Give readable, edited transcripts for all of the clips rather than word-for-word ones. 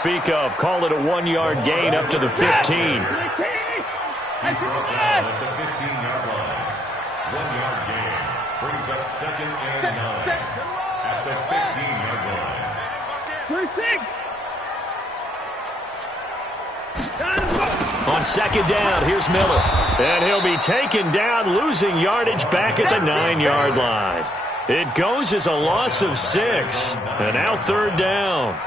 Speak of, call it a 1-yard gain up to the 15. He's brought down at the 15-yard line. 1-yard gain brings up 2nd and 9 at the 15-yard line. On 2nd down, here's Miller. And he'll be taken down, losing yardage back at the 9-yard line. It goes as a loss of 6. And now 3rd down.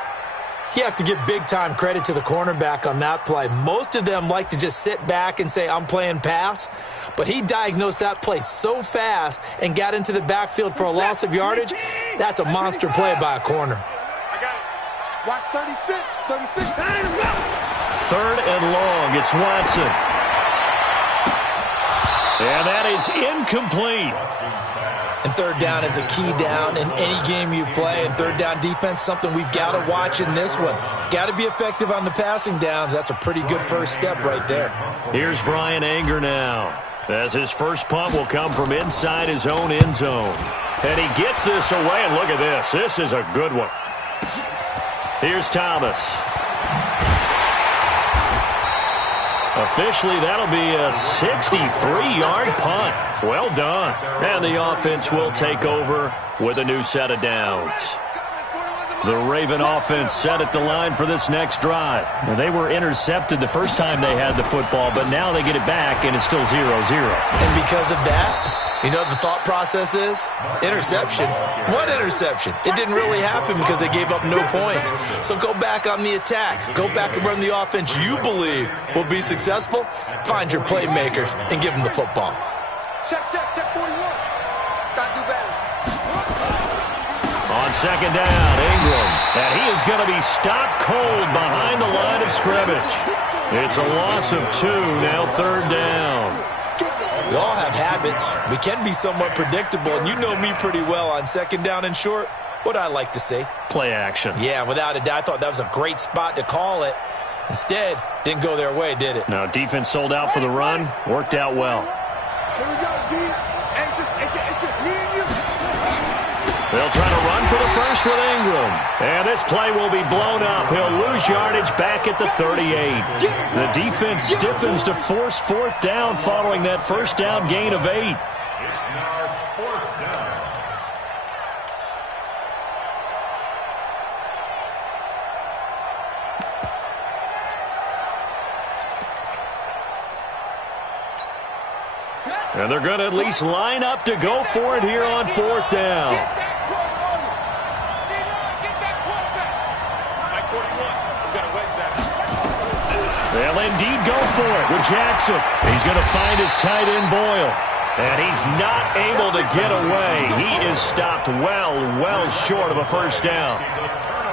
You have to give big-time credit to the cornerback on that play. Most of them like to just sit back and say, I'm playing pass. But he diagnosed that play so fast and got into the backfield for a loss of yardage. That's a monster play by a corner. I got it. Watch 36. 36. 3rd and long. It's Watson. And that is incomplete. And 3rd down is a key down in any game you play. And 3rd down defense, something we've got to watch in this one. Got to be effective on the passing downs. That's a pretty good first step right there. Here's Brian Anger now, as his first punt will come from inside his own end zone. And he gets this away, and look at this. This is a good one. Here's Thomas. Officially, that'll be a 63-yard punt. Well done. And the offense will take over with a new set of downs. The Raven offense set at the line for this next drive. Now, they were intercepted the first time they had the football, but now they get it back, and it's still 0-0. And because of that, you know what the thought process is? Interception. What interception? It didn't really happen because they gave up no points. So go back on the attack. Go back and run the offense you believe will be successful. Find your playmakers and give them the football. Check 41. Got to do better. On 2nd down, Ingram. And he is going to be stopped cold behind the line of scrimmage. It's a loss of 2, now 3rd down. We all have habits. We can be somewhat predictable, and you know me pretty well on 2nd down and short. What I like to say? Play action. Yeah, without a doubt. I thought that was a great spot to call it. Instead, didn't go their way, did it? Now, defense sold out for the run. Worked out well. Here we go, D. It's just me and you. They'll try to run for the first with Ingram. And this play will be blown up. He'll lose yardage back at the 38. The defense stiffens to force 4th down following that first down gain of 8. It's now 4th down. And they're going to at least line up to go for it here on 4th down. They'll indeed go for it with Jackson. He's going to find his tight end Boyle. And he's not able to get away. He is stopped well short of a first down.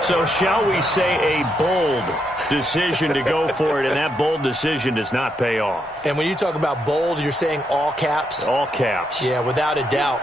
So shall we say a bold decision to go for it, and that bold decision does not pay off. And when you talk about bold, you're saying all caps? All caps. Yeah, without a doubt.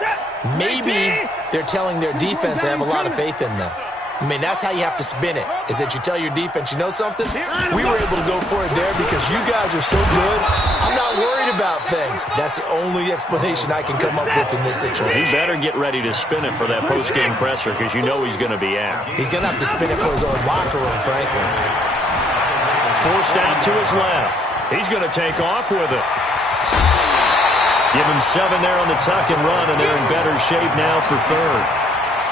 Maybe they're telling their defense they have a lot of faith in them. I mean, that's how you have to spin it, is that you tell your defense, you know something? We were able to go for it there because you guys are so good. I'm not worried about things. That's the only explanation I can come up with in this situation. He better get ready to spin it for that post-game presser because you know he's going to be out. He's going to have to spin it for his own locker room, frankly. Forced out to his left. He's going to take off with it. Give him 7 there on the tuck and run, and they're in better shape now for 3rd.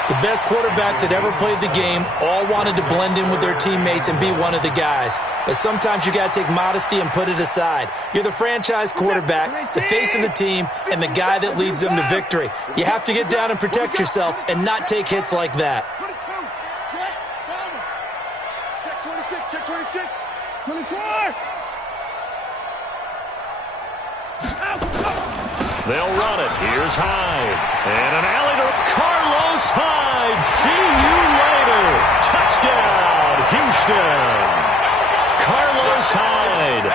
The best quarterbacks that ever played the game all wanted to blend in with their teammates and be one of the guys. But sometimes you got to take modesty and put it aside. You're the franchise quarterback, the face of the team, and the guy that leads them to victory. You have to get down and protect yourself and not take hits like that. Check 26. Check 26. 24. They'll run it. Here's Hyde. And an alley to Carlos Hyde. See you later. Touchdown, Houston. Carlos Hyde,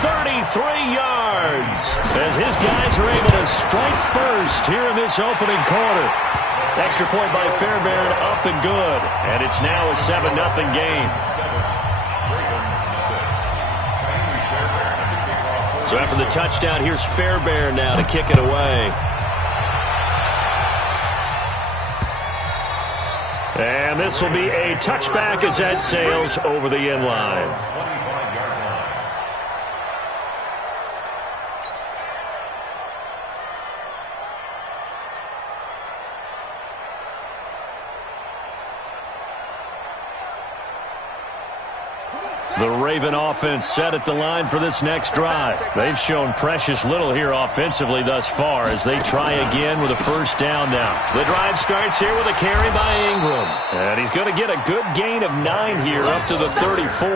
33 yards. As his guys are able to strike first here in this opening quarter. Extra point by Fairbairn, up and good. And it's now a 7-0 game. So after the touchdown, here's Fairbairn now to kick it away. And this will be a touchback as that sails over the end line. 25-yard line. The Raven offense set at the line for this next drive. They've shown precious little here offensively thus far as they try again with a first down now. The drive starts here with a carry by Ingram. And he's going to get a good gain of 9 here up to the 34.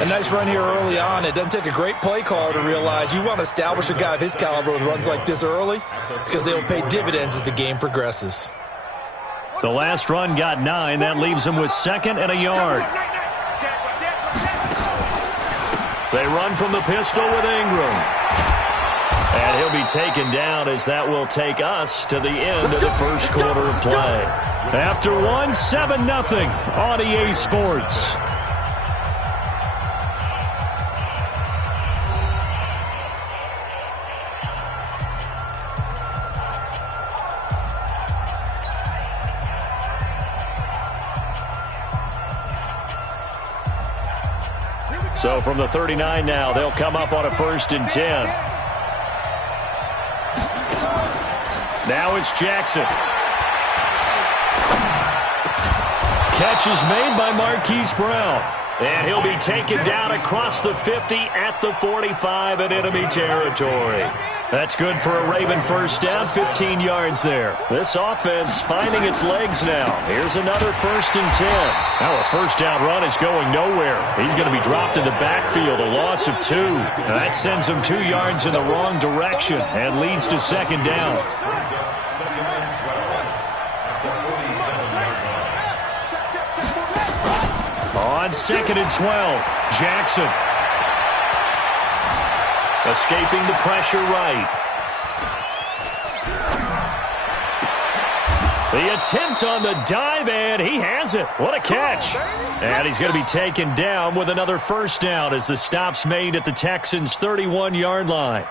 A nice run here early on. It doesn't take a great play caller to realize you want to establish a guy of his caliber with runs like this early because they will pay dividends as the game progresses. The last run got 9. That leaves him with 2nd and a yard. They run from the pistol with Ingram. And he'll be taken down as that will take us to the end of the first quarter of play. After one, 7-0 on EA Sports. So from the 39 now, they'll come up on a 1st and 10. Now it's Jackson. Catch is made by Marquise Brown. And he'll be taken down across the 50 at the 45 in enemy territory. That's good for a Raven first down, 15 yards there. This offense finding its legs now. Here's another 1st and 10. Now a first down run is going nowhere. He's going to be dropped in the backfield, a loss of 2. Now that sends him 2 yards in the wrong direction and leads to 2nd down. On 2nd and 12, Jackson. Escaping the pressure right. The attempt on the dive, and he has it. What a catch. And he's going to be taken down with another first down as the stop's made at the Texans' 31-yard line.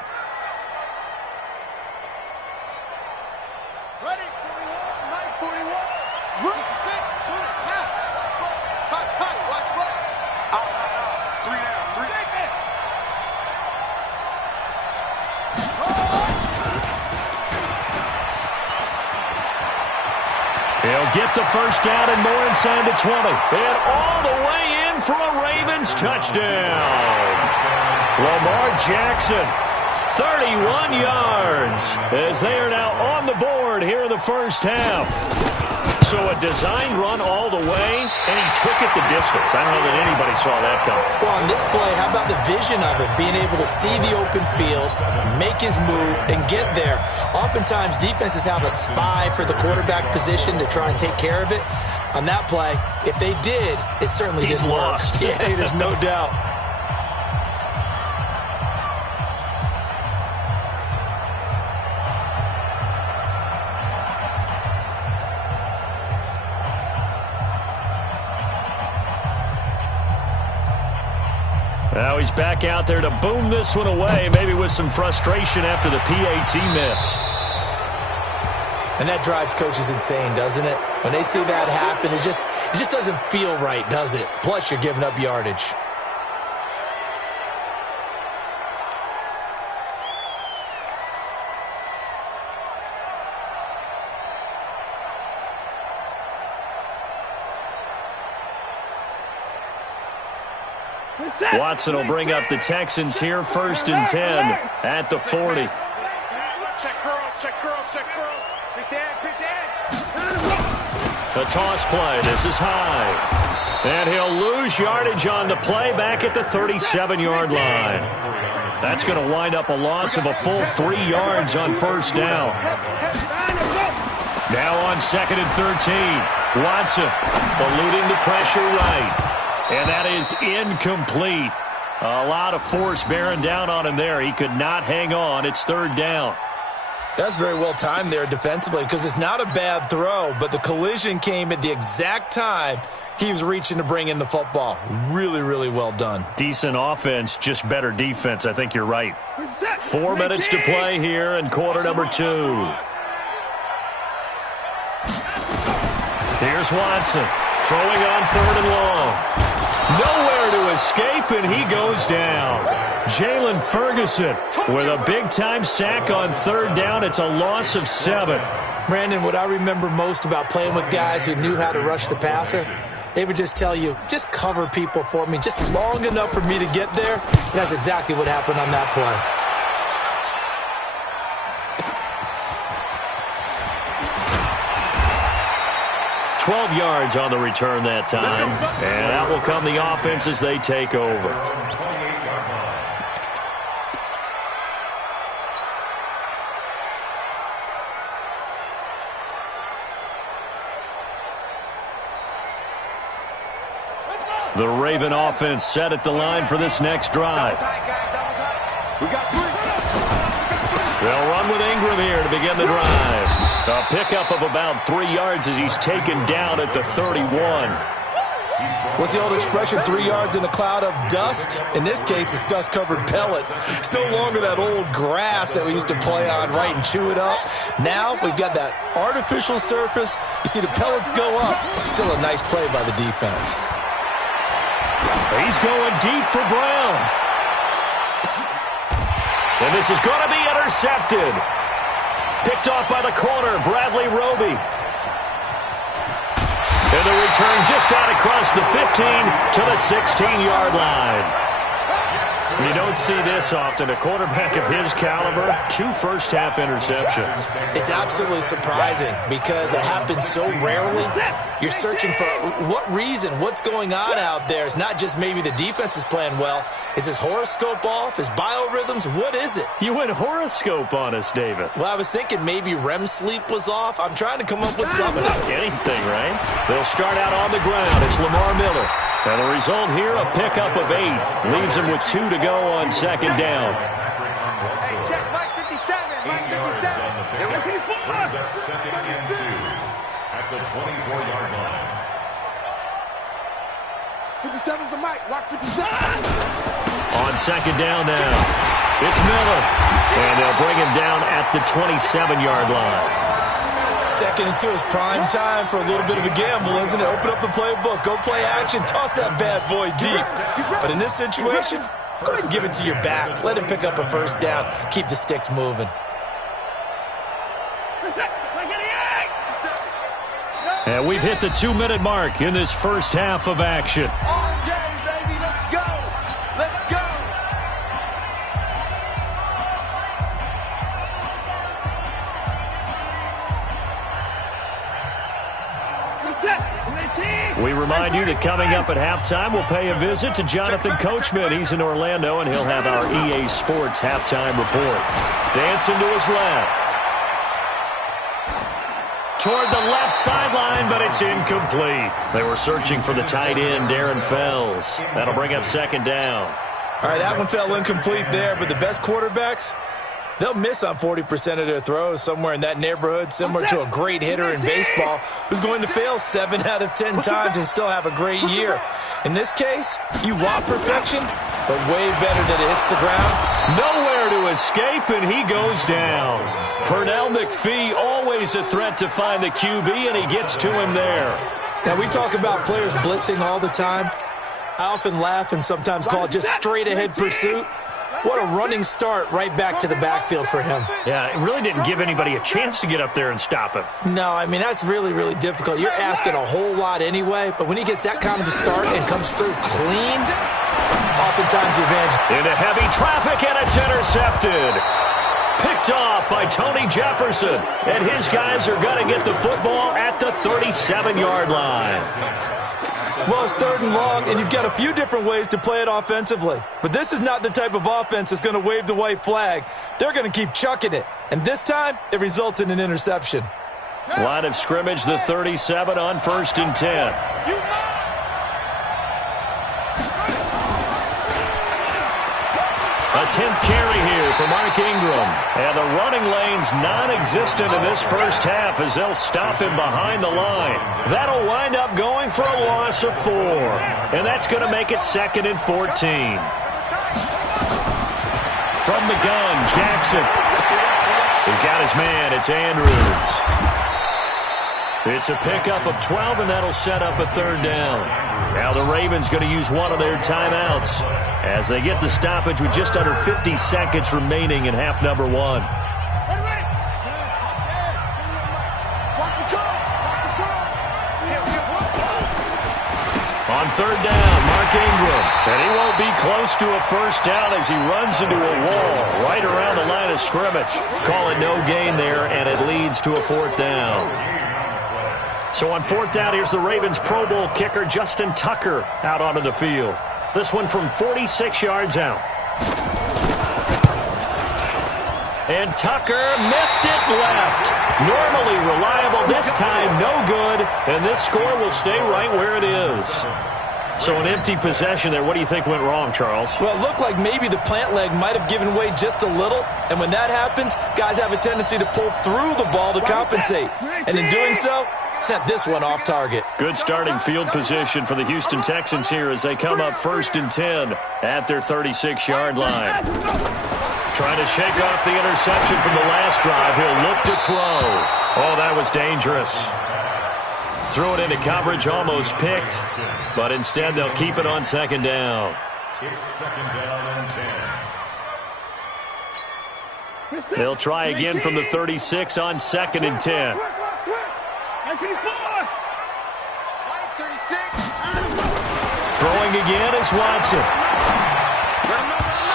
Ready? 41, 41. Tight. Watch left. Out. 3 down. 3. He'll get the first down and more inside the 20. And all the way in for a Ravens touchdown. Lamar Jackson, 31 yards, as they are now on the board here in the first half. So a designed run all the way, and he took it the distance. I don't know that anybody saw that coming. Well, on this play, how about the vision of it? Being able to see the open field, make his move, and get there. Oftentimes, defenses have a spy for the quarterback position to try and take care of it. On that play, if they did, it certainly didn't work. Yeah, there's no doubt. Now he's back out there to boom this one away, maybe with some frustration after the PAT miss. And that drives coaches insane, doesn't it? When they see that happen, it just doesn't feel right, does it? Plus, you're giving up yardage. Watson will bring up the Texans here, 1st and 10 at the 40. Check curls. Big dance. A toss play. This is high. And he'll lose yardage on the play back at the 37-yard line. That's going to wind up a loss of a full 3 yards on first down. Now on 2nd and 13. Watson eluding the pressure right. And that is incomplete. A lot of force bearing down on him there. He could not hang on. It's 3rd down. That's very well timed there defensively because it's not a bad throw, but the collision came at the exact time he was reaching to bring in the football. Really, really well done. Decent offense, just better defense. I think you're right. 4 minutes to play here in quarter number 2. Here's Watson throwing on 3rd and long. Nowhere to escape, and he goes down. Jalen Ferguson with a big-time sack on 3rd down. It's a loss of 7. Brandon, what I remember most about playing with guys who knew how to rush the passer, they would just tell you, just cover people for me, just long enough for me to get there. And that's exactly what happened on that play. 12 yards on the return that time. And that will come the offense as they take over. The Raven offense set at the line for this next drive. They'll run with Ingram here to begin the drive. A pickup of about 3 yards as he's taken down at the 31. What's the old expression, 3 yards in a cloud of dust? In this case, it's dust-covered pellets. It's no longer that old grass that we used to play on, right, and chew it up. Now we've got that artificial surface. You see the pellets go up. Still a nice play by the defense. He's going deep for Brown. And this is going to be intercepted. Picked off by the corner, Bradley Roby. And the return just out across the 15 to the 16-yard line. You don't see this often. A quarterback of his caliber, 2 first-half interceptions. It's absolutely surprising because it happens so rarely. You're searching for what reason, what's going on out there. It's not just maybe the defense is playing well. Is his horoscope off? His biorhythms? What is it? You went horoscope on us, Davis. Well, I was thinking maybe REM sleep was off. I'm trying to come up with something. Anything, right? They'll start out on the ground. It's Lamar Miller. And the result here, a pickup of 8. Leaves him with 2 to go on 2nd down. Hey, check Mike 57. Mike 57. They're looking for us. 2nd and 2 at the 24-yard line. 57's the mic. Rock 57. On 2nd down now, it's Miller. And they'll bring him down at the 27-yard line. 2nd and 2 is prime time for a little bit of a gamble, isn't it? Open up the playbook, go play action, toss that bad boy deep. But in this situation, go ahead and give it to your back. Let him pick up a 1st down. Keep the sticks moving. And we've hit the 2-minute mark in this first half of action. We remind you that coming up at halftime, we'll pay a visit to Jonathan Coachman. He's in Orlando, and he'll have our EA Sports halftime report. Dancing to his left. Toward the left sideline, but it's incomplete. They were searching for the tight end, Darren Fells. That'll bring up 2nd down. All right, that one fell incomplete there, but the best quarterbacks, they'll miss on 40% of their throws, somewhere in that neighborhood, similar to a great hitter in baseball who's going to fail 7 out of 10 times and still have a great year. In this case, you want perfection, but way better that it hits the ground. Nowhere to escape, and he goes down. Pernell McPhee, always a threat to find the QB, and he gets to him there. Now, we talk about players blitzing all the time. I often laugh and sometimes call it just straight-ahead pursuit. What a running start right back to the backfield for him. Yeah, it really didn't give anybody a chance to get up there and stop him. No, I mean, that's really, really difficult. You're asking a whole lot anyway, but when he gets that kind of a start and comes through clean, oftentimes the advantage. Into heavy traffic, and it's intercepted. Picked off by Tony Jefferson, and his guys are going to get the football at the 37-yard line. Well, it's 3rd and long, and you've got a few different ways to play it offensively. But this is not the type of offense that's going to wave the white flag. They're going to keep chucking it. And this time, it results in an interception. Line of scrimmage, the 37 on 1st and 10. A 10th carry here for Mark Ingram. And the running lane's non-existent in this first half as they'll stop him behind the line. That'll wind up going for a loss of 4. And that's going to make it 2nd and 14. From the gun, Jackson. He's got his man. It's Andrews. It's a pickup of 12, and that'll set up a third down. Now the Ravens going to use one of their timeouts as they get the stoppage with just under 50 seconds remaining in half number one. On third down, Mark Ingram. And he won't be close to a first down as he runs into a wall right around the line of scrimmage. Call it no gain there, and it leads to a fourth down. So on fourth down, here's the Ravens Pro Bowl kicker Justin Tucker out onto the field. This one from 46 yards out. And Tucker missed it left. Normally reliable, this time no good, and this score will stay right where it is. So an empty possession there. What do you think went wrong, Charles? Well, it looked like maybe the plant leg might have given way just a little, and when that happens, guys have a tendency to pull through the ball to compensate. And in doing so, sent this one off target. Good starting field position for the Houston Texans here as they come up 1st and 10 at their 36-yard line. Trying to shake off the interception from the last drive. He'll look to throw. Oh, that was dangerous. Threw it into coverage, almost picked, but instead they'll keep it on second down. It's second down and 10. They'll try again from the 36 on 2nd and 10. Throwing again is Watson.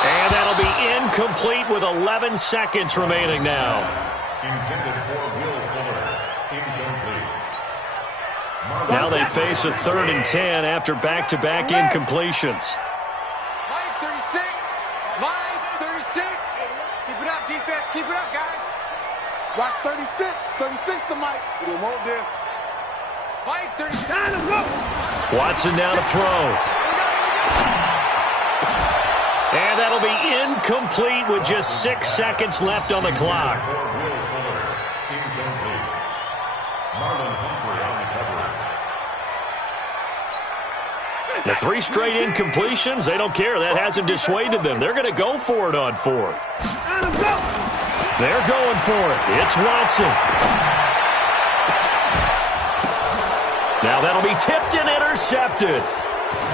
And that'll be incomplete with 11 seconds remaining now. Intended for Will Fuller. Incomplete. Now they face a 3rd and 10 after back-to-back incompletions. 5:36. 5:36. Keep it up, defense. Keep it up, guys. Watch 36. 36 to Mike. We want this. 5:36. Watson now to throw. And that'll be incomplete with just 6 seconds left on the clock. The 3 straight incompletions, they don't care. That hasn't dissuaded them. They're going to go for it on 4th. They're going for it. It's Watson. Now that'll be tipped and intercepted.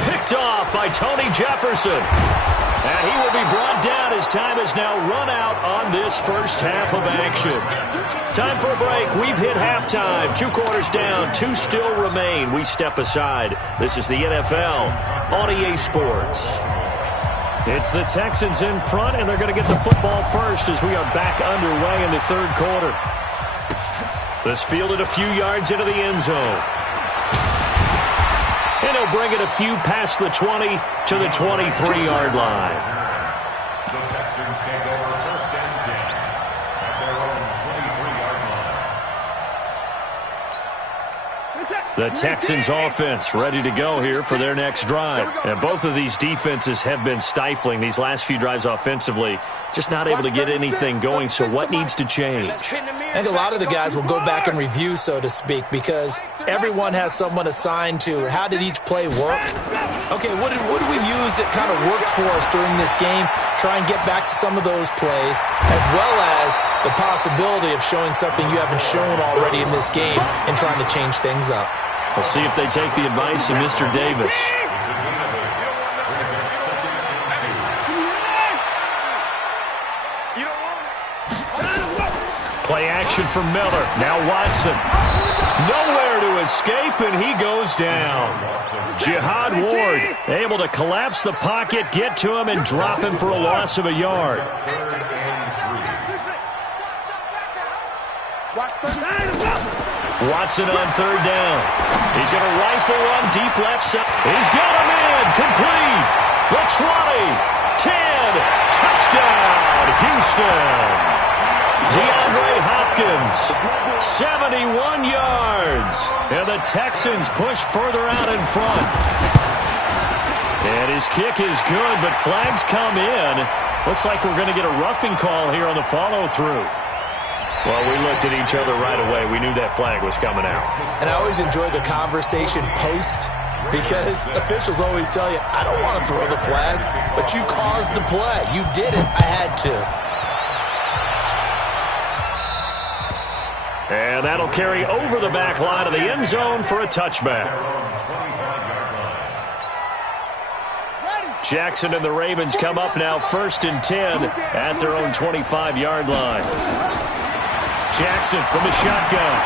Picked off by Tony Jefferson. And he will be brought down as time has now run out on this first half of action. Time for a break. We've hit halftime. 2 quarters down. 2 still remain. We step aside. This is the NFL on EA Sports. It's the Texans in front, and they're going to get the football first as we are back underway in the 3rd quarter. This fielded a few yards into the end zone. And he'll bring it a few past the 20 to the 23-yard line. The Texans take over 1st and 10 at their own 23-yard line. The Texans offense ready to go here for their next drive. And both of these defenses have been stifling these last few drives offensively. Just not able to get anything going, so what needs to change? I think a lot of the guys will go back and review, so to speak, because everyone has someone assigned to how did each play work. Okay, what did we use that kind of worked for us during this game? Try and get back to some of those plays, as well as the possibility of showing something you haven't shown already in this game and trying to change things up. We'll see if they take the advice of Mr. Davis. Play action for Miller. Now Watson. Nowhere to escape, and he goes down. Jihad Ward able to collapse the pocket, get to him, and drop him for a loss of a yard. Watson on 3rd down. He's going to rifle one deep left side. He's got him in. Complete. The 20. 10. Touchdown, Houston. DeAndre Hopkins, 71 yards. And the Texans push further out in front. And his kick is good, but flags come in. Looks like we're going to get a roughing call here on the follow-through. Well, we looked at each other right away. We knew that flag was coming out. And I always enjoy the conversation post, because officials always tell you, I don't want to throw the flag, but you caused the play. You did it. I had to. And that'll carry over the back line of the end zone for a touchback. Jackson and the Ravens come up now 1st and 10 at their own 25-yard line. Jackson from the shotgun.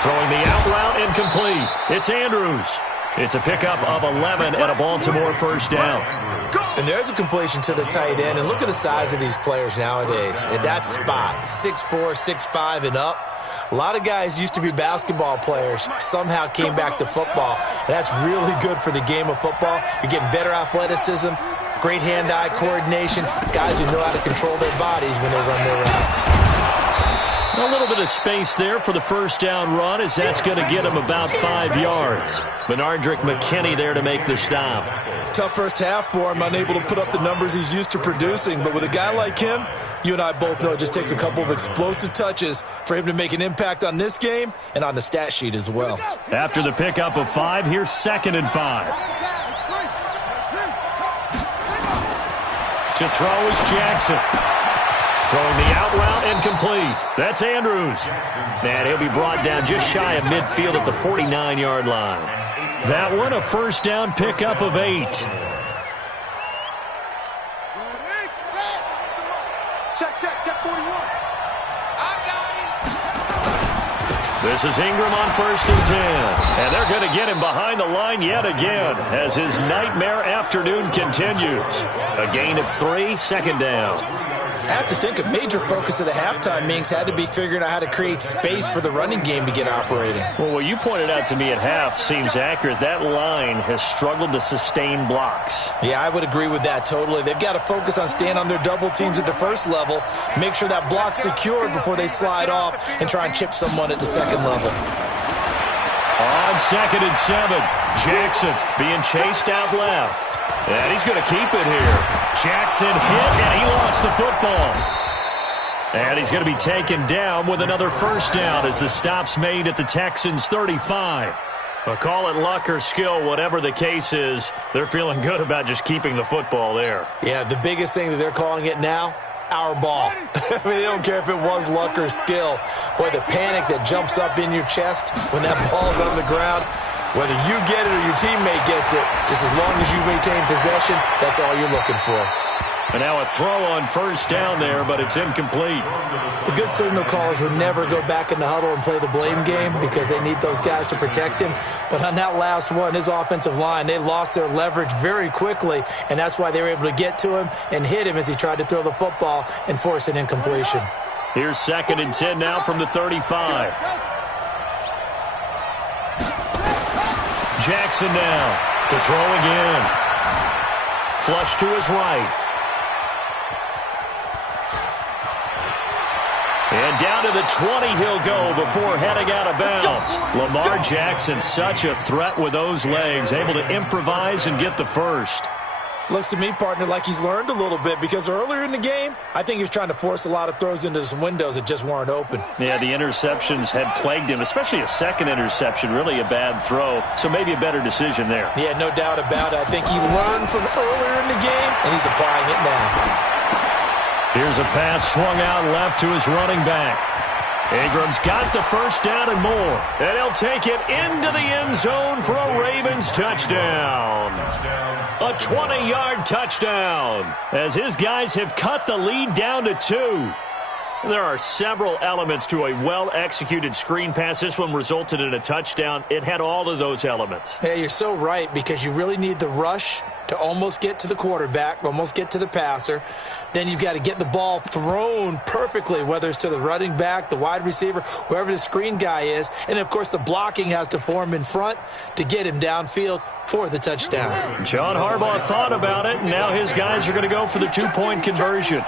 Throwing the out route incomplete. It's Andrews. It's a pickup of 11 and a Baltimore first down. And there's a completion to the tight end. And look at the size of these players nowadays. At that spot, 6'4", 6'5", and up. A lot of guys used to be basketball players, somehow came back to football. And that's really good for the game of football. You're getting better athleticism, great hand-eye coordination, guys who know how to control their bodies when they run their routes. A little bit of space there for the first down run, as that's going to get him about 5 yards. Benardrick McKinney there to make the stop. Tough first half for him, unable to put up the numbers he's used to producing. But with a guy like him, you and I both know it just takes a couple of explosive touches for him to make an impact on this game and on the stat sheet as well. After the pickup of 5, here's 2nd and 5. To throw is Jackson. Throwing the out route incomplete. That's Andrews. And he'll be brought down just shy of midfield at the 49-yard line. That one, a first down pickup of 8. Check 41. This is Ingram on 1st and 10. And they're going to get him behind the line yet again as his nightmare afternoon continues. A gain of 3, 2nd down. I have to think a major focus of the halftime meetings had to be figuring out how to create space for the running game to get operating. Well, what you pointed out to me at half seems accurate. That line has struggled to sustain blocks. Yeah, I would agree with that totally. They've got to focus on staying on their double teams at the first level, make sure that block's secured before they slide off and try and chip someone at the second level. On 2nd and 7, Jackson being chased out left. And he's going to keep it here. Jackson hit, and he lost the football. And he's going to be taken down with another first down as the stop's made at the Texans' 35. But call it luck or skill, whatever the case is, they're feeling good about just keeping the football there. Yeah, the biggest thing that they're calling it now, our ball. I mean, they don't care if it was luck or skill. Boy, the panic that jumps up in your chest when that ball's on the ground, whether you get it or your teammate gets it, just as long as you maintain possession, that's all you're looking for. And now a throw on first down there, but it's incomplete. The good signal callers would never go back in the huddle and play the blame game because they need those guys to protect him. But on that last one, his offensive line, they lost their leverage very quickly, and that's why they were able to get to him and hit him as he tried to throw the football and force an incompletion. Here's 2nd and 10 now from the 35. Jackson now to throw again. Flush to his right. And down to the 20 he'll go before heading out of bounds. Lamar Jackson, such a threat with those legs, able to improvise and get the first. Looks to me, partner, like he's learned a little bit because earlier in the game, I think he was trying to force a lot of throws into some windows that just weren't open. Yeah, the interceptions had plagued him, especially a second interception, really a bad throw. So maybe a better decision there. Yeah, no doubt about it. I think he learned from earlier in the game, and he's applying it now. Here's a pass swung out left to his running back. Ingram's got the first down and more. And he'll take it into the end zone for a Ravens touchdown. A 20-yard touchdown as his guys have cut the lead down to 2. There are several elements to a well-executed screen pass. This one resulted in a touchdown. It had all of those elements. Yeah, you're so right because you really need the rush to almost get to the quarterback, almost get to the passer. Then you've got to get the ball thrown perfectly, whether it's to the running back, the wide receiver, whoever the screen guy is. And, of course, the blocking has to form in front to get him downfield for the touchdown. John Harbaugh thought about it, and now his guys are going to go for the two-point conversion.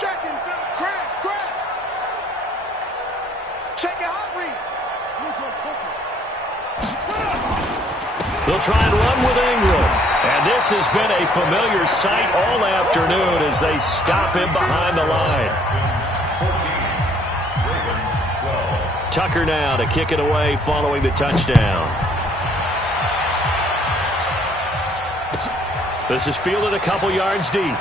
They'll try and run with Ingram. And this has been a familiar sight all afternoon as they stop him behind the line. Tucker now to kick it away following the touchdown. This is fielded a couple yards deep.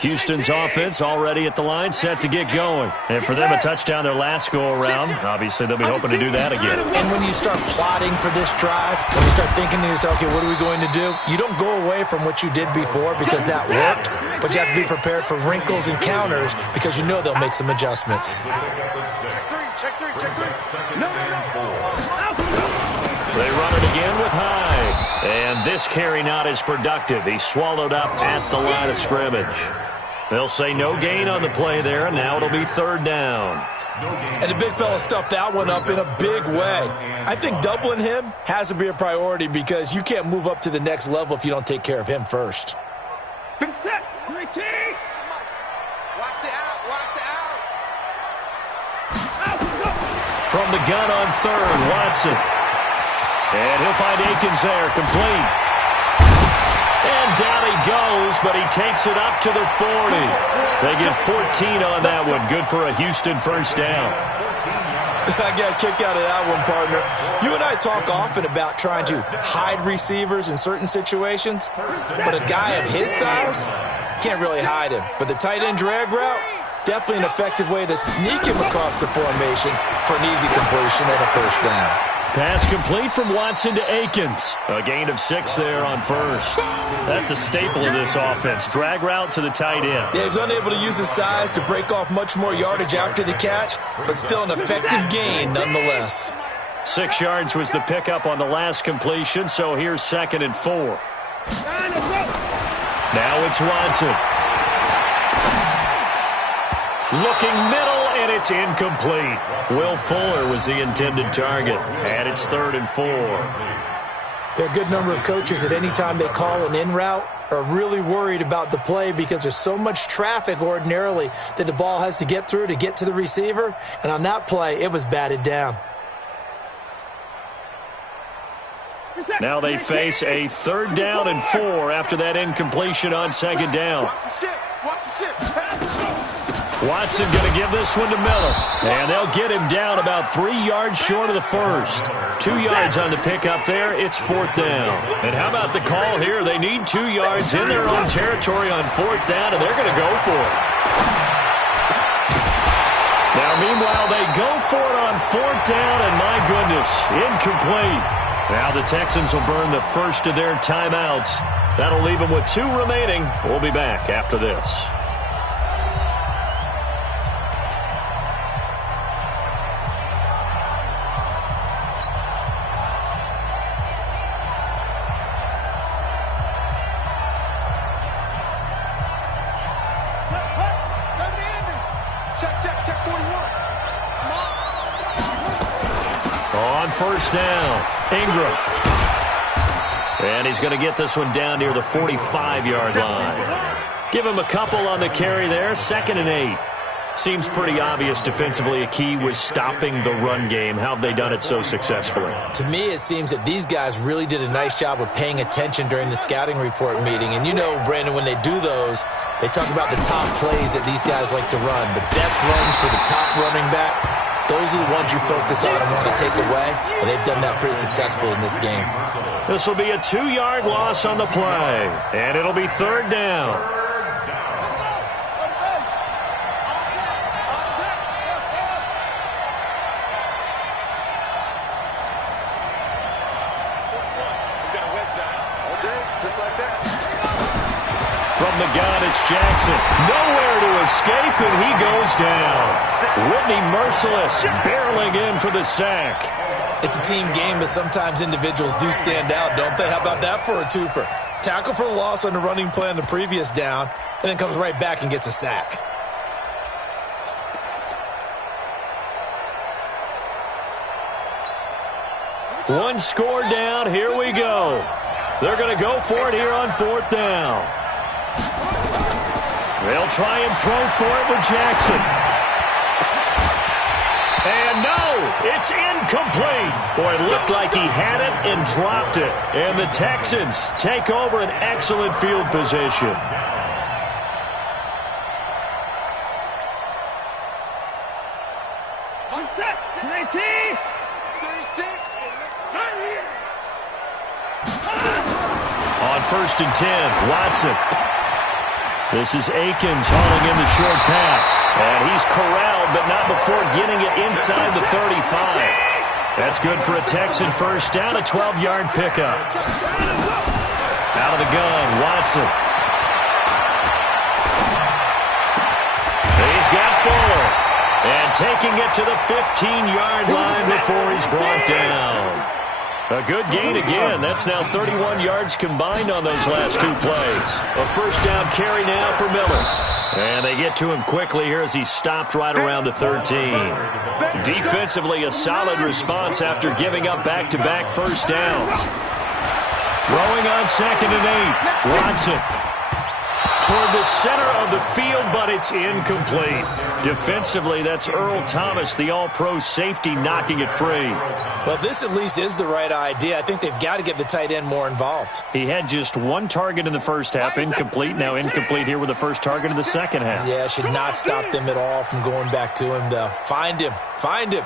Houston's offense already at the line, set to get going. And for them, a touchdown their last go-around. Obviously, they'll be hoping to do that again. And when you start plotting for this drive, when you start thinking to yourself, okay, what are we going to do? You don't go away from what you did before because that worked, but you have to be prepared for wrinkles and counters because you know they'll make some adjustments. Check three. No. They run it again with Hyde. And this carry not as productive. He's swallowed up at the line of scrimmage. They'll say no gain on the play there, and now it'll be third down. And the big fella stuffed that one up in a big way. I think doubling him has to be a priority because you can't move up to the next level if you don't take care of him first. Been set. Watch the out. From the gun on third, Watson. And he'll find Akins there, complete. And down he goes, but he takes it up to the 40. They get 14 on that one. Good for a Houston first down. I got a kick out of that one, partner. You and I talk often about trying to hide receivers in certain situations, but a guy of his size can't really hide him. But the tight end drag route, definitely an effective way to sneak him across the formation for an easy completion and a first down. Pass complete from Watson to Akins. A gain of 6 there on first. That's a staple of this offense. Drag route to the tight end. Yeah, he was unable to use his size to break off much more yardage after the catch, but still an effective gain nonetheless. 6 yards was the pickup on the last completion, so here's 2nd and 4. Now it's Watson. Looking middle, and it's incomplete. Will Fuller was the intended target, and it's 3rd and 4. There are a good number of coaches that any time they call an in route are really worried about the play because there's so much traffic ordinarily that the ball has to get through to get to the receiver, and on that play, it was batted down. Now they face a 3rd down and 4 after that incompletion on 2nd down. Watson going to give this one to Miller. And they'll get him down about 3 yards short of the first. 2 yards on the pickup there. It's 4th down. And how about the call here? They need 2 yards in their own territory on 4th down, and they're going to go for it. Now, meanwhile, they go for it on 4th down, and my goodness, incomplete. Now the Texans will burn the first of their timeouts. That'll leave them with 2 remaining. We'll be back after this. On first down, Ingram. And he's going to get this one down near the 45-yard line. Give him a couple on the carry there, 2nd and 8. Seems pretty obvious defensively a key was stopping the run game. How have they done it so successfully? To me, it seems that these guys really did a nice job of paying attention during the scouting report meeting. And you know, Brandon, when they do those, they talk about the top plays that these guys like to run. The best runs for the top running back. Those are the ones you focus on and want to take away, and they've done that pretty successfully in this game. This will be a 2-yard loss on the play, and it'll be 3rd down. From the gun, it's Jackson. Nowhere to escape, and he goes down. Whitney Merciless barreling in for the sack. It's a team game, but sometimes individuals do stand out, don't they? How about that for a twofer? Tackle for a loss on the running play on the previous down, and then comes right back and gets a sack. One score down. Here we go. They're going to go for it here on 4th down. They'll try and throw for it with Jackson. And no, it's incomplete. Boy, it looked like he had it and dropped it. And the Texans take over an excellent field position. On set, 19, 36, On 1st and 10, Watson. This is Akins hauling in the short pass. And he's corralled, but not before getting it inside the 35. That's good for a Texan first down, a 12-yard pickup. Out of the gun, Watson. He's got Fuller. And taking it to the 15-yard line before he's brought down. A good gain again. That's now 31 yards combined on those last two plays. A first down carry now for Miller. And they get to him quickly here as he's stopped right around the 13. Defensively, a solid response after giving up back-to-back first downs. Throwing on 2nd and 8. Watson toward the center of the field, but it's incomplete. Defensively, that's Earl Thomas, the all-pro safety, knocking it free. Well, this at least is the right idea. I think they've got to get the tight end more involved. He had just one target in the first half, incomplete. Now incomplete here with the first target of the second half. Yeah, should not stop them at all from going back to him, though. Find him. Find him.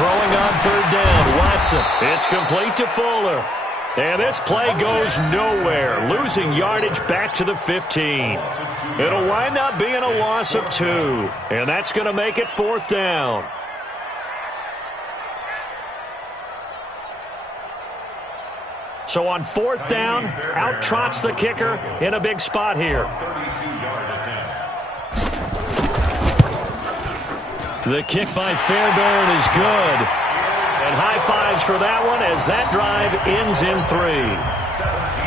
Throwing on 3rd down, Watson. It's complete to Fuller. And this play goes nowhere, losing yardage back to the 15. It'll wind up being a loss of 2, and that's going to make it 4th down. So on 4th down, out trots the kicker in a big spot here. The kick by Fairbairn is good. And high fives for that one as that drive ends in 3.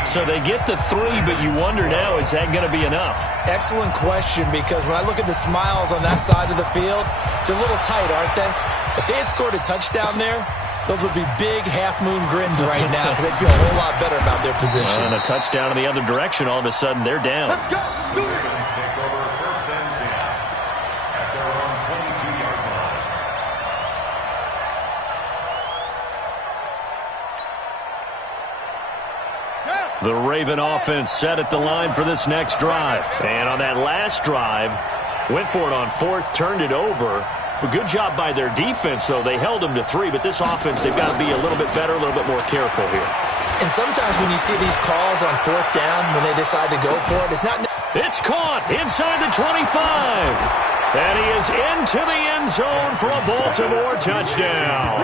So they get the 3, but you wonder now, is that going to be enough? Excellent question, because when I look at the smiles on that side of the field, they're a little tight, aren't they? If they had scored a touchdown there, those would be big half-moon grins right now because they'd feel a whole lot better about their position. And a touchdown in the other direction, all of a sudden they're down. Let's go. Take over 1st and 10 at their own 22-yard line. The Raven offense set at the line for this next drive. And on that last drive, went for it on 4th, turned it over. A good job by their defense, though. They held them to 3, but this offense, they've got to be a little bit better, a little bit more careful here. And sometimes when you see these calls on 4th down, when they decide to go for it, it's not... It's caught inside the 25. And he is into the end zone for a Baltimore touchdown.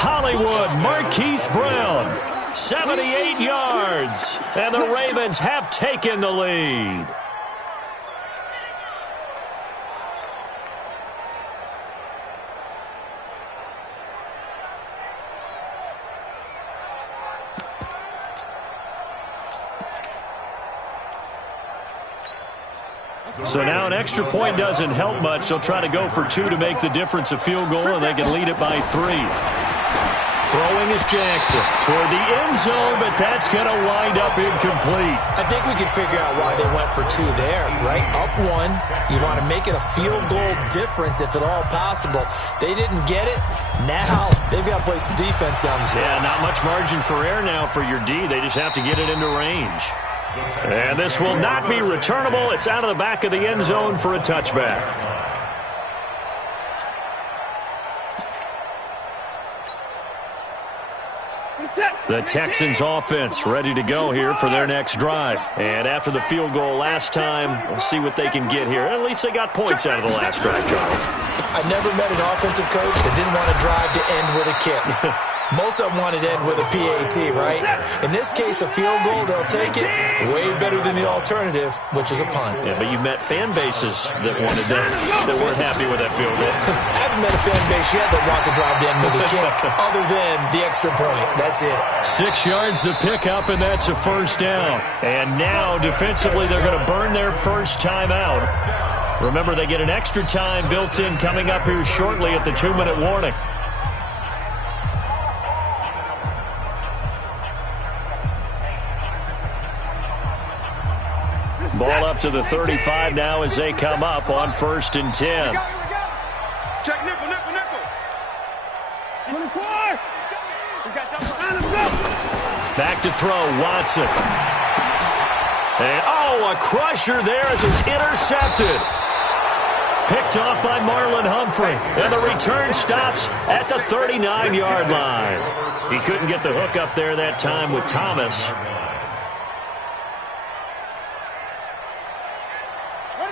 Hollywood Marquise Brown, 78 yards. And the Ravens have taken the lead. So now an extra point doesn't help much. They'll try to go for 2 to make the difference a field goal, and they can lead it by 3. Throwing is Jackson toward the end zone, but that's going to wind up incomplete. I think we can figure out why they went for 2 there, right? Up 1, you want to make it a field goal difference if at all possible. They didn't get it. Now they've got to play some defense down the stretch. Yeah, not much margin for error now for your D. They just have to get it into range. And this will not be returnable. It's out of the back of the end zone for a touchback. The Texans offense ready to go here for their next drive. And after the field goal last time, we'll see what they can get here. At least they got points out of the last drive, Charles. I never met an offensive coach that didn't want a drive to end with a kick. Most of them wanted to end with a PAT, right? In this case, a field goal, they'll take it. Way better than the alternative, which is a punt. Yeah, but you've met fan bases that wanted that weren't happy with that field goal. I haven't met a fan base yet that wants a drive to end with a kick, other than the extra point. That's it. 6 yards to pick up, and that's a first down. And now, defensively, they're going to burn their first time out. Remember, they get an extra time built in coming up here shortly at the 2-minute warning. Ball up to the 35 now as they come up on 1st and 10. Check nickel. Back to throw, Watson. And, a crusher there as it's intercepted. picked off by Marlon Humphrey. And the return stops at the 39-yard line. He couldn't get the hook up there that time with Thomas.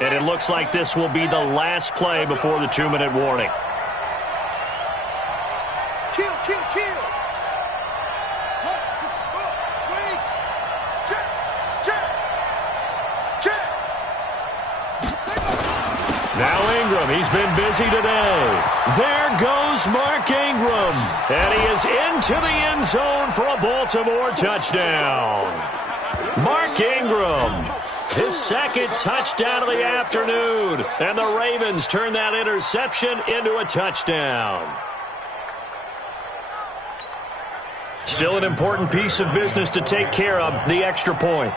And it looks like this will be the last play before the 2-minute warning. Kill, kill, kill. Now Ingram, he's been busy today. There goes Mark Ingram. And he is into the end zone for a Baltimore touchdown. Mark Ingram, his second touchdown of the afternoon. And the Ravens turn that interception into a touchdown. Still an important piece of business to take care of, the extra point.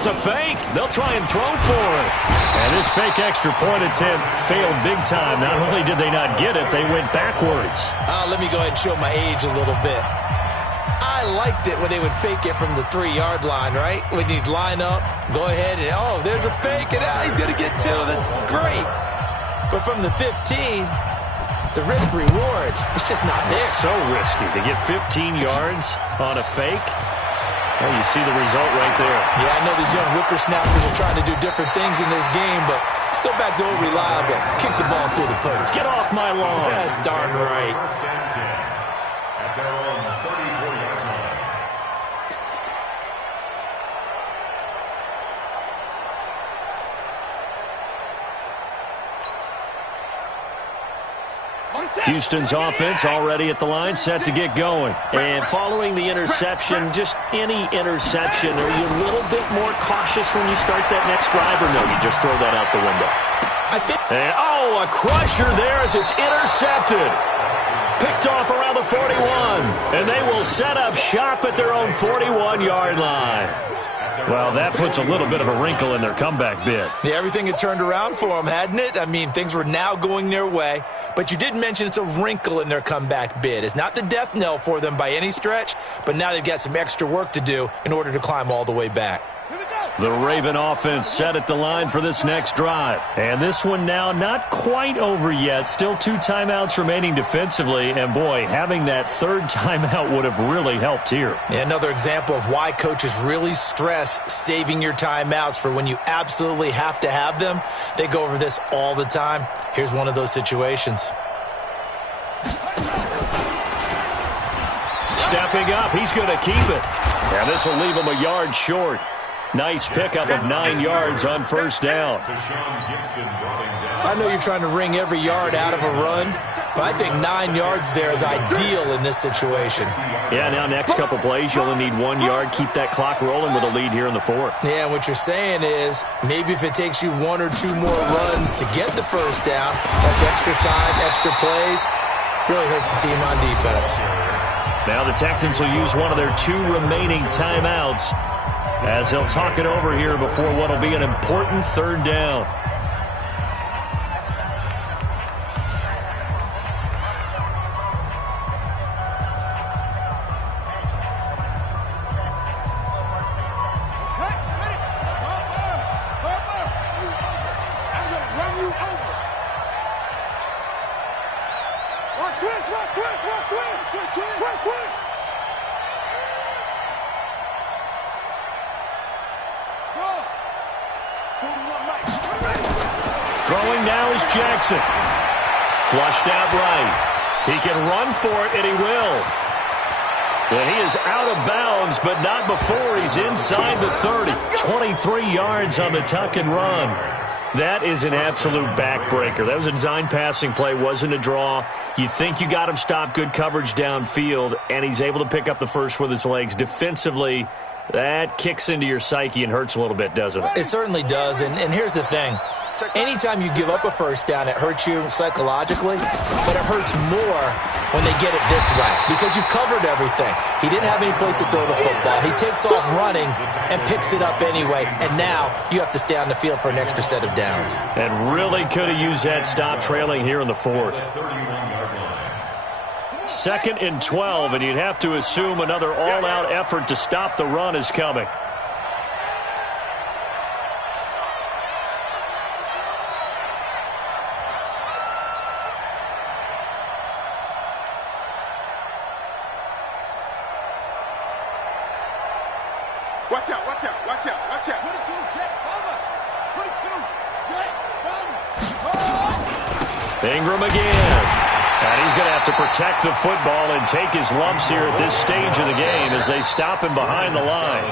It's a fake. They'll try and throw for it. And this fake extra point attempt failed big time. Not only did they not get it, they went backwards. Let me go ahead and show my age a little bit. I liked it when they would fake it from the 3-yard line, right? When you'd line up, go ahead and, oh, there's a fake, and he's going to get 2. That's great. But from the 15, the risk-reward, it's just not there. It's so risky to get 15 yards on a fake. Well, you see the result right there. Yeah, I know these young whippersnappers are trying to do different things in this game, but let's go back to old reliable. Kick the ball through the post. Get off my lawn. That's darn right. First and 10 at their own 34-yard line. Houston's offense already at the line, set to get going. And following the interception, just any interception, are you a little bit more cautious when you start that next drive, or no, you just throw that out the window? And, oh, a crusher there as it's intercepted. Picked off around the 41. And they will set up shop at their own 41-yard line. Well, that puts a little bit of a wrinkle in their comeback bid. Yeah, everything had turned around for them, hadn't it? I mean, things were now going their way. But you did mention it's a wrinkle in their comeback bid. It's not the death knell for them by any stretch, but now they've got some extra work to do in order to climb all the way back. The Raven offense set at the line for this next drive. And this one now not quite over yet. Still 2 timeouts remaining defensively. And, boy, having that 3rd timeout would have really helped here. Yeah, another example of why coaches really stress saving your timeouts for when you absolutely have to have them. They go over this all the time. Here's one of those situations. Stepping up, he's going to keep it. And this will leave him a yard short. Nice pickup of 9 yards on first down. I know you're trying to wring every yard out of a run, but I think 9 yards there is ideal in this situation. Yeah, now next couple plays, you only need 1 yard. Keep that clock rolling with a lead here in the 4th. Yeah, what you're saying is maybe if it takes you 1 or 2 more runs to get the first down, that's extra time, extra plays, really hurts the team on defense. Now the Texans will use one of their 2 remaining timeouts as they'll talk it over here before what will be an important 3rd down. Throwing now is Jackson. Flushed out right. He can run for it, and he will. And he is out of bounds, but not before he's inside the 30. 23 yards on the tuck and run. That is an absolute backbreaker. That was a design passing play, wasn't a draw. You think you got him stopped, good coverage downfield, and he's able to pick up the first with his legs. Defensively, that kicks into your psyche and hurts a little bit, doesn't it? It certainly does, and here's the thing. Anytime you give up a first down, it hurts you psychologically, but it hurts more when they get it this way because you've covered everything. He didn't have any place to throw the football. He takes off running and picks it up anyway, and now you have to stay on the field for an extra set of downs. And really could have used that stop trailing here in the fourth. 2nd and 12, and you'd have to assume another all-out effort to stop the run is coming. Watch out, watch out, watch out, watch out. 22, jet, bomber. 22, jet, bomber. Ingram again. And he's going to have to protect the football and take his lumps here at this stage of the game as they stop him behind the line.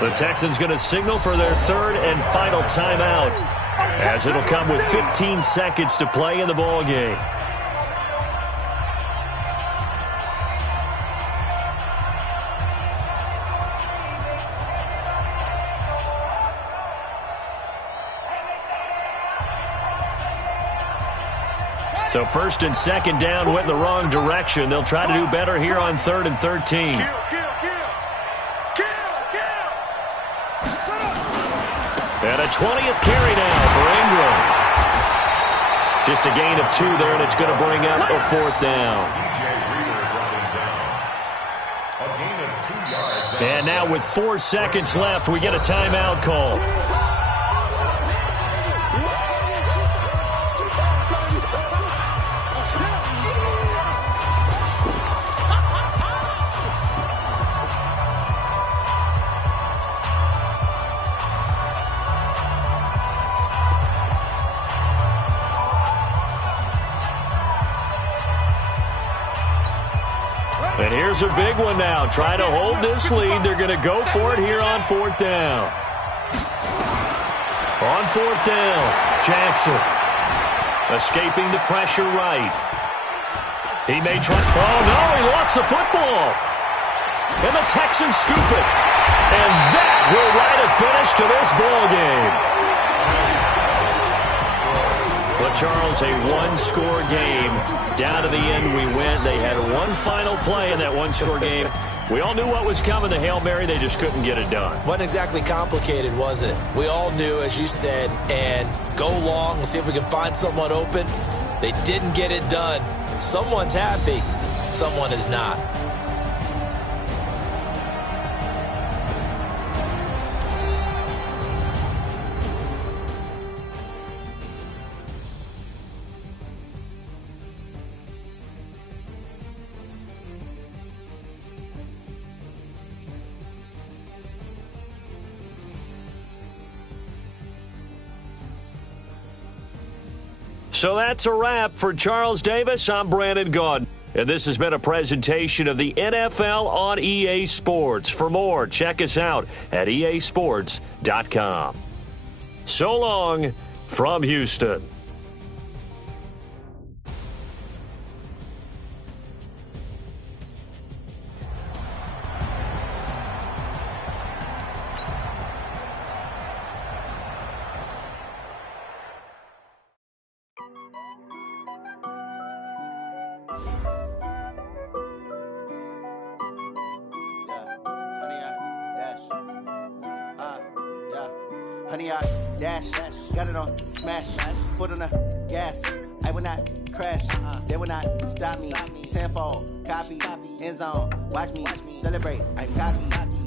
The Texans going to signal for their 3rd and final timeout as it'll come with 15 seconds to play in the ball game. So 1st and 2nd down went in the wrong direction. They'll try to do better here on 3rd and 13. Kill. And a 20th carry now for Ingram. Just a gain of 2 there, and it's going to bring up a 4th down. And now with 4 seconds left, we get a timeout call. And here's a big one now. Try to hold this lead. They're going to go for it here on 4th down. On 4th down, Jackson escaping the pressure right. He may try. Oh, no, he lost the football. And the Texans scoop it. And that will write a finish to this ball game. Well, Charles, a one-score game. Down to the end we went. They had one final play in that one-score game. We all knew what was coming, the Hail Mary. They just couldn't get it done. Wasn't exactly complicated, was it? We all knew, as you said, and go long and see if we can find someone open. They didn't get it done. Someone's happy. Someone is not. So that's a wrap for Charles Davis. I'm Brandon Gaudin. And this has been a presentation of the NFL on EA Sports. For more, check us out at easports.com. So long from Houston. Honey, I dash, got it on smash, foot on the gas. I will not crash, they will not stop me. Tenfold, copy, end zone, watch me celebrate. I'm cocky,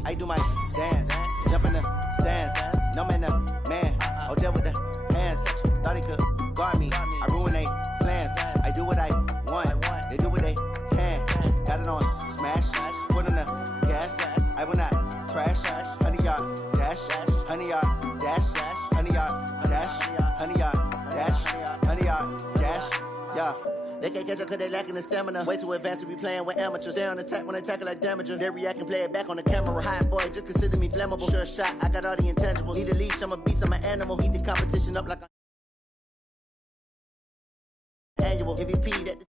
I do my dance, jump in the stands. No man, the man, oh, deal with the hands. Thought he could guard me, I ruin they plans. I do what I want, they do what they can. Got it on smash, foot on the gas. I will not crash, honey, y'all dash, honey, y'all. Dash, honey, y'all, dash, honey, y'all, dash, honey, y'all, dash, yeah. They can't catch up cause they lacking the stamina. Way too advanced to be playing with amateurs. They on attack when they tackle like damager. They react and play it back on the camera. Hot boy, just consider me flammable. Sure shot, I got all the intangibles. Need a leash, I'm a beast, I'm an animal. Heat the competition up like a annual MVP that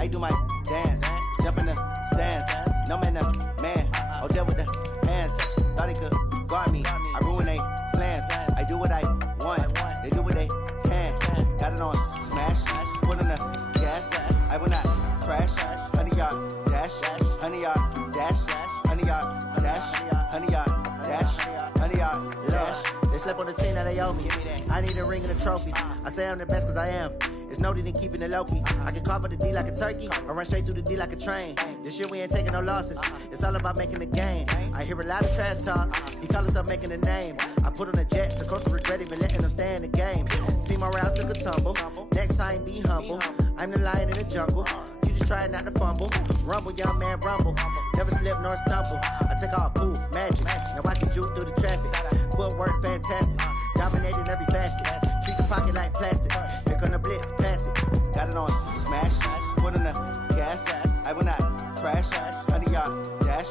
I do my dance, jump in the stands. No man, man. Oh, there with the hands. Thought he could guard me. I ruin they plans. I do what I want. They do what they can. Got it on smash. Put on the gas. I will not crash. 100 yard dash. 100 yard dash. 100 yard dash. 100 yard dash. 100 yard dash. They slept on the team that they owe me. I need a ring and a trophy. I say I'm the best cause I am. It's no need in keeping it low-key. I can carve up the D like a turkey or run straight through the D like a train. This year we ain't taking no losses. It's all about making the game. I hear a lot of trash talk. He call us up making a name. I put on a jet. The coach will regret even letting them stay in the game. Team morale took a tumble. Next time be humble. I'm the lion in the jungle. You just trying not to fumble. Rumble, young man, rumble. Never slip nor stumble. I take off, poof, magic. Now I can juke through the traffic. Footwork fantastic. Dominating every facet. Treat the pocket like plastic. Here come the blitz, pass it. Got it on smash. Put on the gas. I will not crash. 100 yard dash.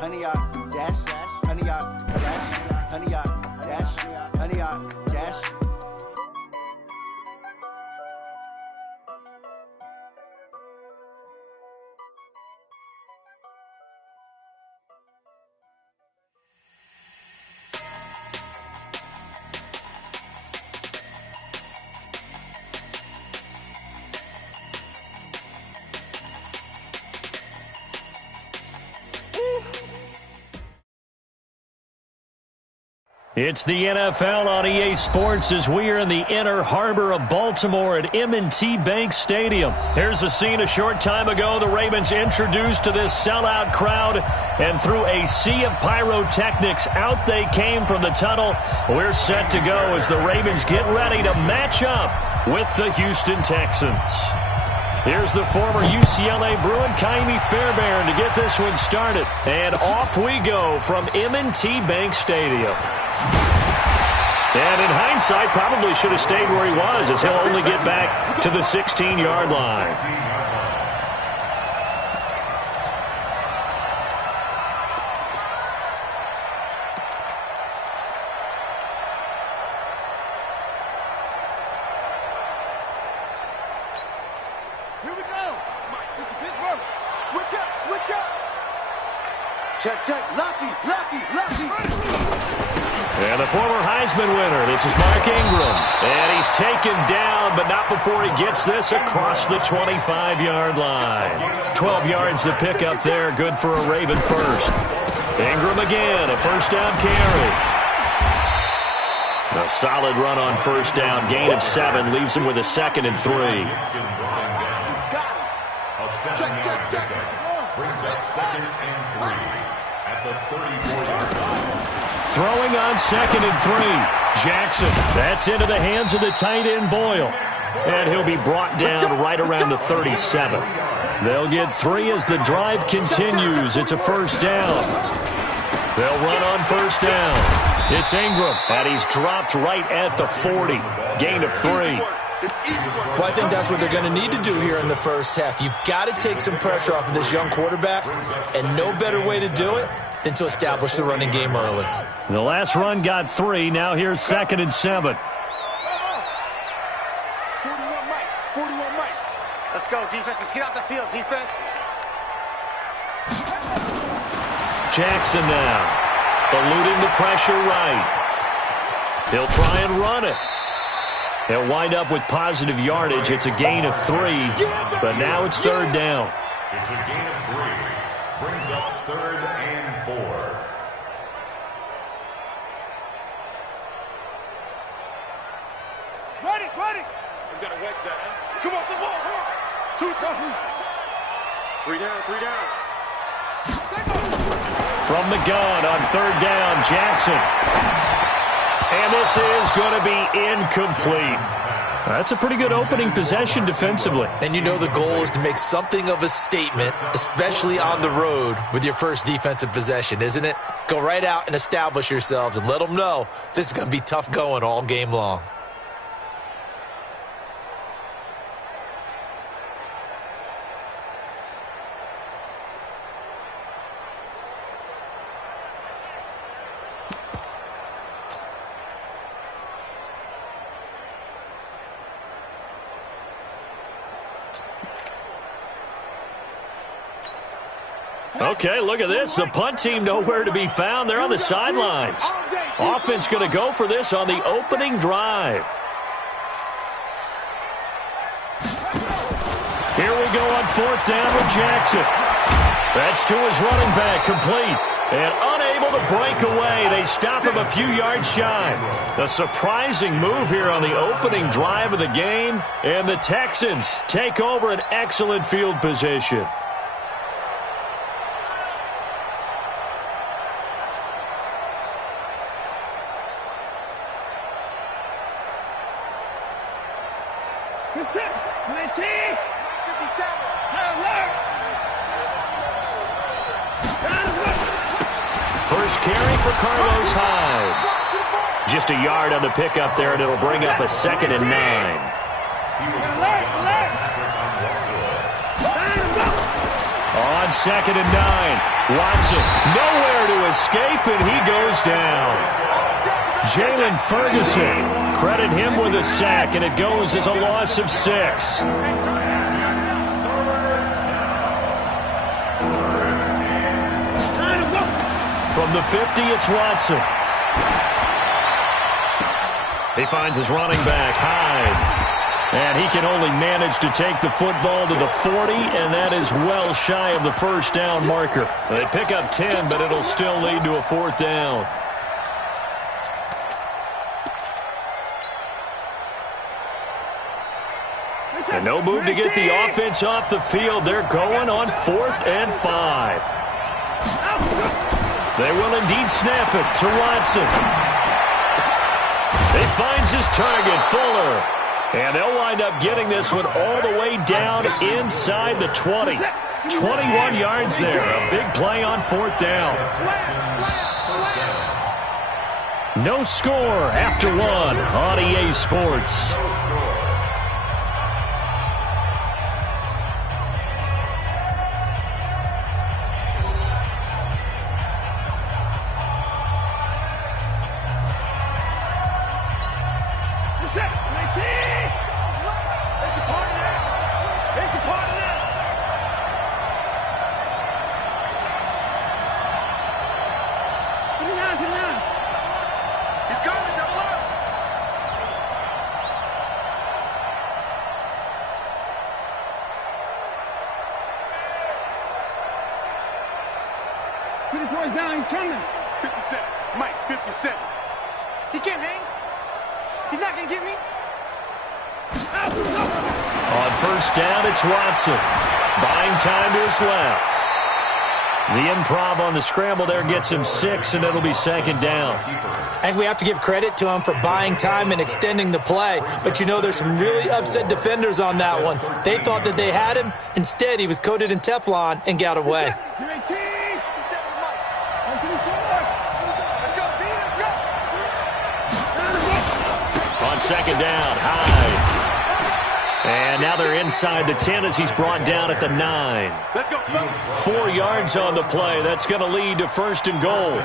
100 yard dash. 100 yard dash. 100 yard dash. 100 yard dash. It's the NFL on EA Sports as we are in the inner harbor of Baltimore at M&T Bank Stadium. Here's a scene a short time ago. The Ravens introduced to this sellout crowd, and through a sea of pyrotechnics, out they came from the tunnel. We're set to go as the Ravens get ready to match up with the Houston Texans. Here's the former UCLA Bruin, Kaimi Fairbairn, to get this one started. And off we go from M&T Bank Stadium. And in hindsight, probably should have stayed where he was, as he'll only get back to the 16-yard line. Here we go. This is Pittsburgh. Switch up, switch up. Check, check. Lucky, lucky, lucky. And the former Heisman winner, this is Mark Ingram. And he's taken down, but not before he gets this across the 25-yard line. 12 yards to pick up there, good for a Raven first. Ingram again, a first down carry. A solid run on first down, gain of 7, leaves him with a 2nd and 3. Check, check, check. Brings up 2nd and 3 at the 34-yard line. Throwing on 2nd and 3. Jackson, that's into the hands of the tight end Boyle. And he'll be brought down right around the 37. They'll get 3 as the drive continues. It's a first down. They'll run on first down. It's Ingram, and he's dropped right at the 40. Gain of 3. Well, I think that's what they're going to need to do here in the first half. You've got to take some pressure off of this young quarterback, and no better way to do it than to establish the running game early. The last run got 3. Now here's 2nd and 7. 41 Mike, 41 Mike. Let's go, defense. Let's get out the field, defense. Jackson now, eluding the pressure right. He'll try and run it. He'll wind up with positive yardage. It's a gain of 3, but now it's 3rd down. It's a gain of 3. Brings up 3rd and 4. Ready, ready. We got to wedge that, huh? Come off the ball. 2 tough. 3 down, 3 down. From the gun on 3rd down, Jackson. And this is going to be incomplete. That's a pretty good opening possession defensively. And you know the goal is to make something of a statement, especially on the road with your first defensive possession, isn't it? Go right out and establish yourselves and let them know this is going to be tough going all game long. Okay, look at this. The punt team nowhere to be found. They're on the sidelines. Offense going to go for this on the opening drive. Here we go on 4th down with Jackson. That's to his running back, complete. And unable to break away. They stop him a few yards shy. A surprising move here on the opening drive of the game. And the Texans take over an excellent field position. First carry for Carlos Hyde. Just a yard on the pickup there, and it'll bring up a 2nd and 9. On 2nd and 9, Watson nowhere to escape, and he goes down. Jalen Ferguson, credit him with a sack, and it goes as a loss of 6. From the 50, it's Watson. He finds his running back, Hyde. And he can only manage to take the football to the 40, and that is well shy of the first down marker. They pick up 10, but it'll still lead to a 4th down. And no move to get the offense off the field. They're going on 4th and 5. They will indeed snap it to Watson. He finds his target, Fuller. And they'll wind up getting this one all the way down inside the 20. 21 yards there. A big play on 4th down. No score after 1 on EA Sports. Down, he's coming. 57, Mike, 57. He can't hang. He's not going to get me. On 1st down, it's Watson. Buying time to his left. The improv on the scramble there gets him 6, and it'll be 2nd down. And we have to give credit to him for buying time and extending the play. But you know, there's some really upset defenders on that one. They thought that they had him. Instead, he was coated in Teflon and got away. On 2nd down, Hyde. And now they're inside the 10 as he's brought down at the 9. 4 yards on the play. That's going to lead to 1st and goal.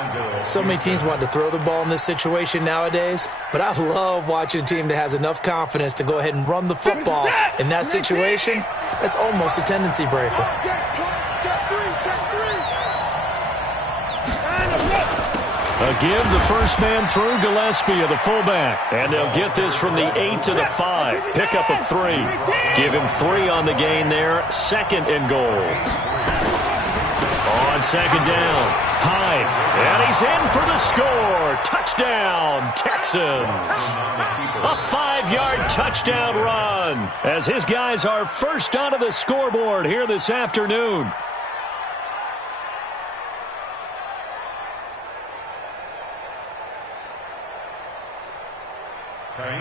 So many teams want to throw the ball in this situation nowadays, but I love watching a team that has enough confidence to go ahead and run the football. In that situation, that's almost a tendency breaker. A give, the first man through, Gillespie of the fullback. And they'll get this from the 8 to the 5. Pick up of 3. Give him 3 on the gain there. 2nd and goal. On 2nd down, Hyde. And he's in for the score. Touchdown, Texans. A 5-yard touchdown run as his guys are first onto the scoreboard here this afternoon.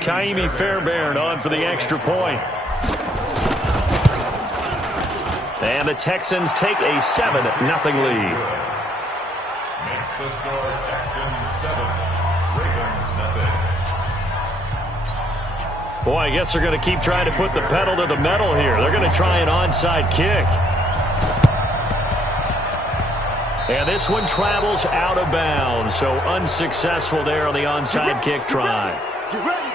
Kaimi Fairbairn on for the extra point. And the Texans take a 7-0 lead. Makes the score Texans 7, Ravens nothing. Boy, I guess they're going to keep trying to put the pedal to the metal here. They're going to try an onside kick. And this one travels out of bounds, so unsuccessful there on the onside kick try. Get ready.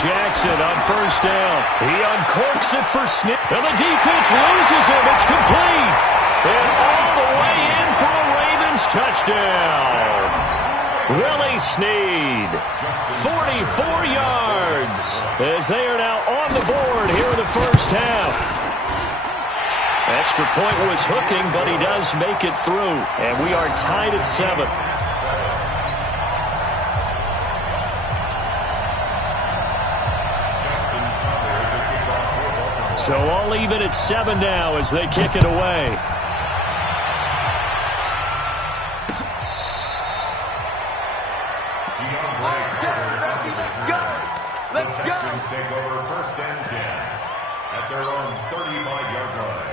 Jackson on first down. He uncorks it for Snead. And the defense loses him. It's complete. And all the way in for a Ravens touchdown. Willie Snead, 44 yards, as they are now on the board here in the first half. Extra point was hooking, but he does make it through. And we are tied at 7. So all even at 7 now as they kick it away. The Texans take over first and 10 at their own 35-yard line.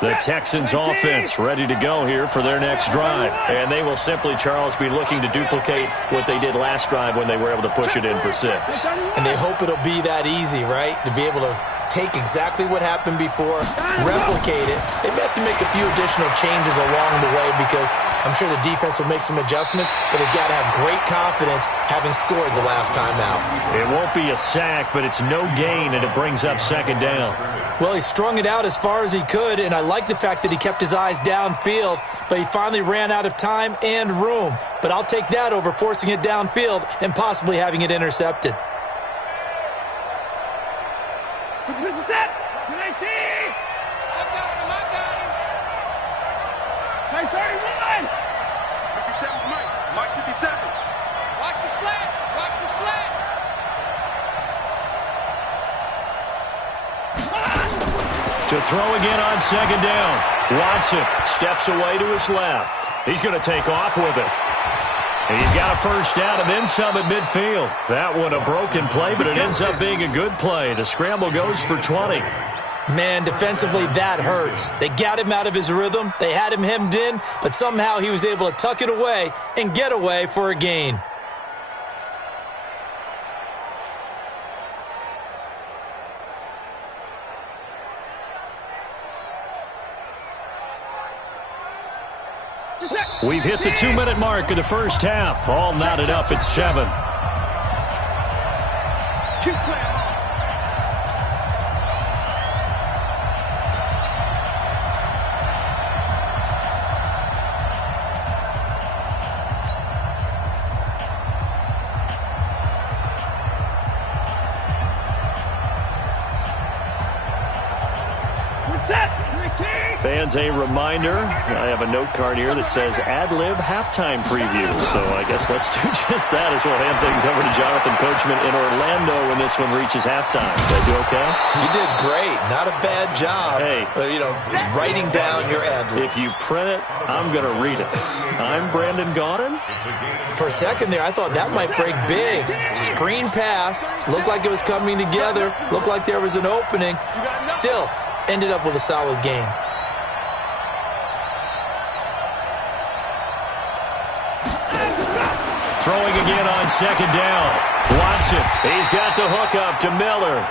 The Texans offense ready to go here for their next drive. And they will simply, Charles, be looking to duplicate what they did last drive when they were able to push it in for 6. And they hope it'll be that easy, right? To be able to take exactly what happened before, replicate it. They may have to make a few additional changes along the way because I'm sure the defense will make some adjustments, but they've got to have great confidence having scored the last time out. It won't be a sack, but it's no gain, and it brings up second down. Well, he strung it out as far as he could, and I like the fact that he kept his eyes downfield, but he finally ran out of time and room. But I'll take that over forcing it downfield and possibly having it intercepted. To throw again on second down. Watson steps away to his left. He's going to take off with it. And he's got a first down and then some at midfield. That one a broken play, but it ends up being a good play. The scramble goes for 20. Man, defensively, that hurts. They got him out of his rhythm. They had him hemmed in, but somehow he was able to tuck it away and get away for a gain. We've hit the 2-minute mark of the first half. All knotted up at 7. Keep playing. Fans, a reminder, I have a note card here that says ad-lib halftime preview. So I guess let's do just that as we'll hand things over to Jonathan Coachman in Orlando when this one reaches halftime. Did I do okay? You did great. Not a bad job. Hey. Writing down your ad-libs. If you print it, I'm going to read it. I'm Brandon Gaudin. For a second there, I thought that might break big. Screen pass. Looked like it was coming together. Looked like there was an opening. Still, ended up with a solid game. Throwing again on second down. Watson, he's got the hook up to Miller.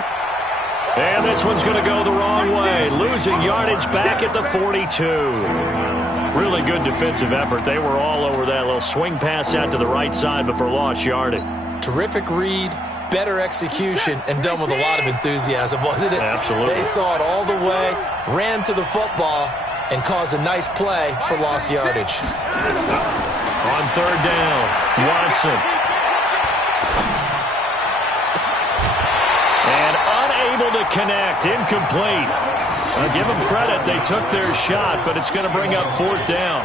And this one's going to go the wrong way. Losing yardage back at the 42. Really good defensive effort. They were all over that little swing pass out to the right side before lost yardage. Terrific read, better execution, and done with a lot of enthusiasm, wasn't it? Absolutely. They saw it all the way, ran to the football, and caused a nice play for lost yardage. On third down, Watson. And unable to connect, incomplete. I'll give them credit, they took their shot, but it's going to bring up fourth down.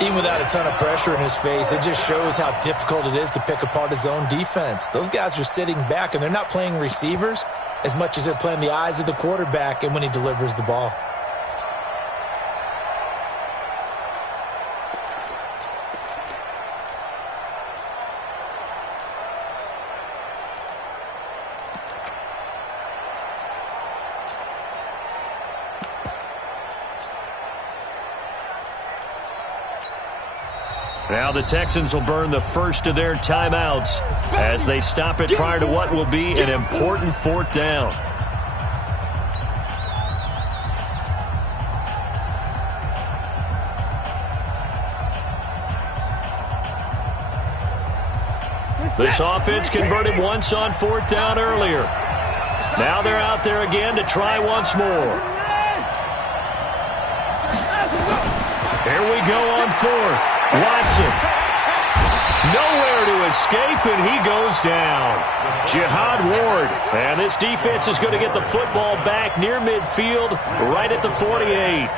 Even without a ton of pressure in his face, it just shows how difficult it is to pick apart his own defense. Those guys are sitting back, and they're not playing receivers as much as they're playing the eyes of the quarterback and when he delivers the ball. Now the Texans will burn the first of their timeouts as they stop it prior to what will be an important fourth down. This offense converted once on 4th down earlier. Now they're out there again to try once more. Here we go on 4th. Watson. Nowhere to escape, and he goes down. Jihad Ward. And this defense is going to get the football back near midfield, right at the 48.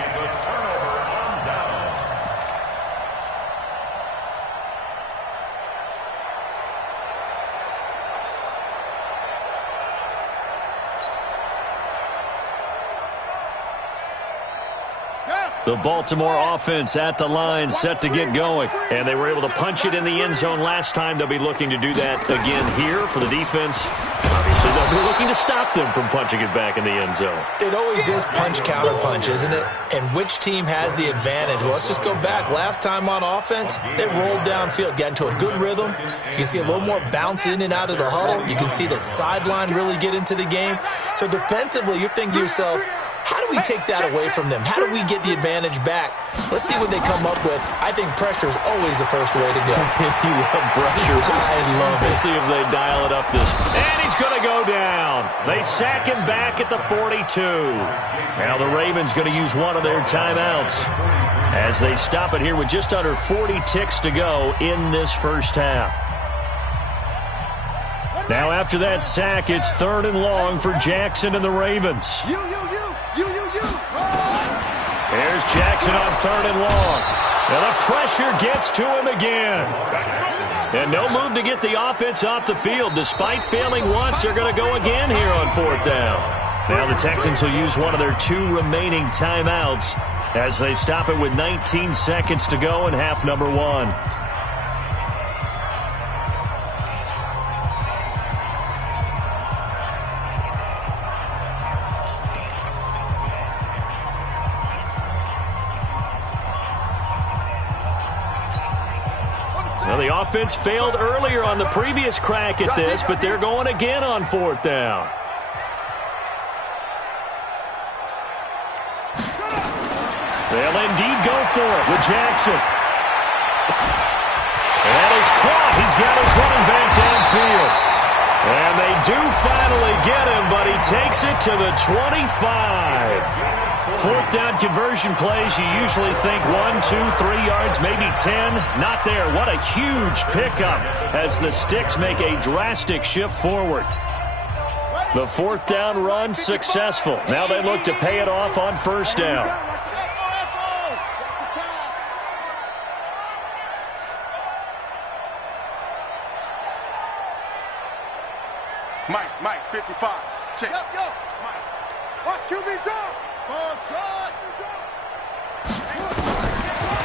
The Baltimore offense at the line, set to get going. And they were able to punch it in the end zone last time. They'll be looking to do that again here for the defense. Obviously, they'll be looking to stop them from punching it back in the end zone. It always is punch-counter-punch, isn't it? And which team has the advantage? Well, let's just go back. Last time on offense, they rolled downfield, got into a good rhythm. You can see a little more bounce in and out of the huddle. You can see the sideline really get into the game. So defensively, you're thinking to yourself, how do we take that away from them? How do we get the advantage back? Let's see what they come up with. I think pressure is always the first way to go. You love pressure. I love it. We'll see if they dial it up this. And he's going to go down. They sack him back at the 42. Now the Ravens going to use one of their timeouts as they stop it here with just under 40 ticks to go in this first half. Now after that sack, it's 3rd and long for Jackson and the Ravens. There's Jackson on 3rd and long. Now the pressure gets to him again. And no move to get the offense off the field. Despite failing once, they're going to go again here on 4th down. Now the Texans will use one of their 2 remaining timeouts as they stop it with 19 seconds to go in half number 1. Well, the offense failed earlier on the previous crack at this, but they're going again on 4th down. They'll indeed go for it with Jackson. That is caught. He's got his running back downfield. And they do finally get him, but he takes it to the 25. 4th down conversion plays, you usually think 1, 2, 3 yards, maybe 10. Not there. What a huge pickup as the Sticks make a drastic shift forward. The 4th down run successful. Now they look to pay it off on 1st down. Mike, 55. Check. Yo, Mike. Watch QB drop.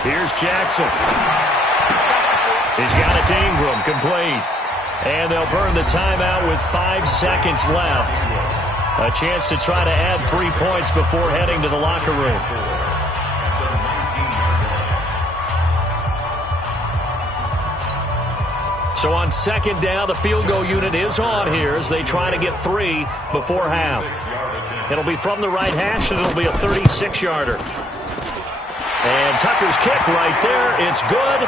Here's Jackson. He's got it to Ingram, complete. And they'll burn the timeout with 5 seconds left. A chance to try to add 3 points before heading to the locker room. So on 2nd down, the field goal unit is on here as they try to get 3 before half. It'll be from the right hash, and it'll be a 36-yarder. And Tucker's kick right there. It's good.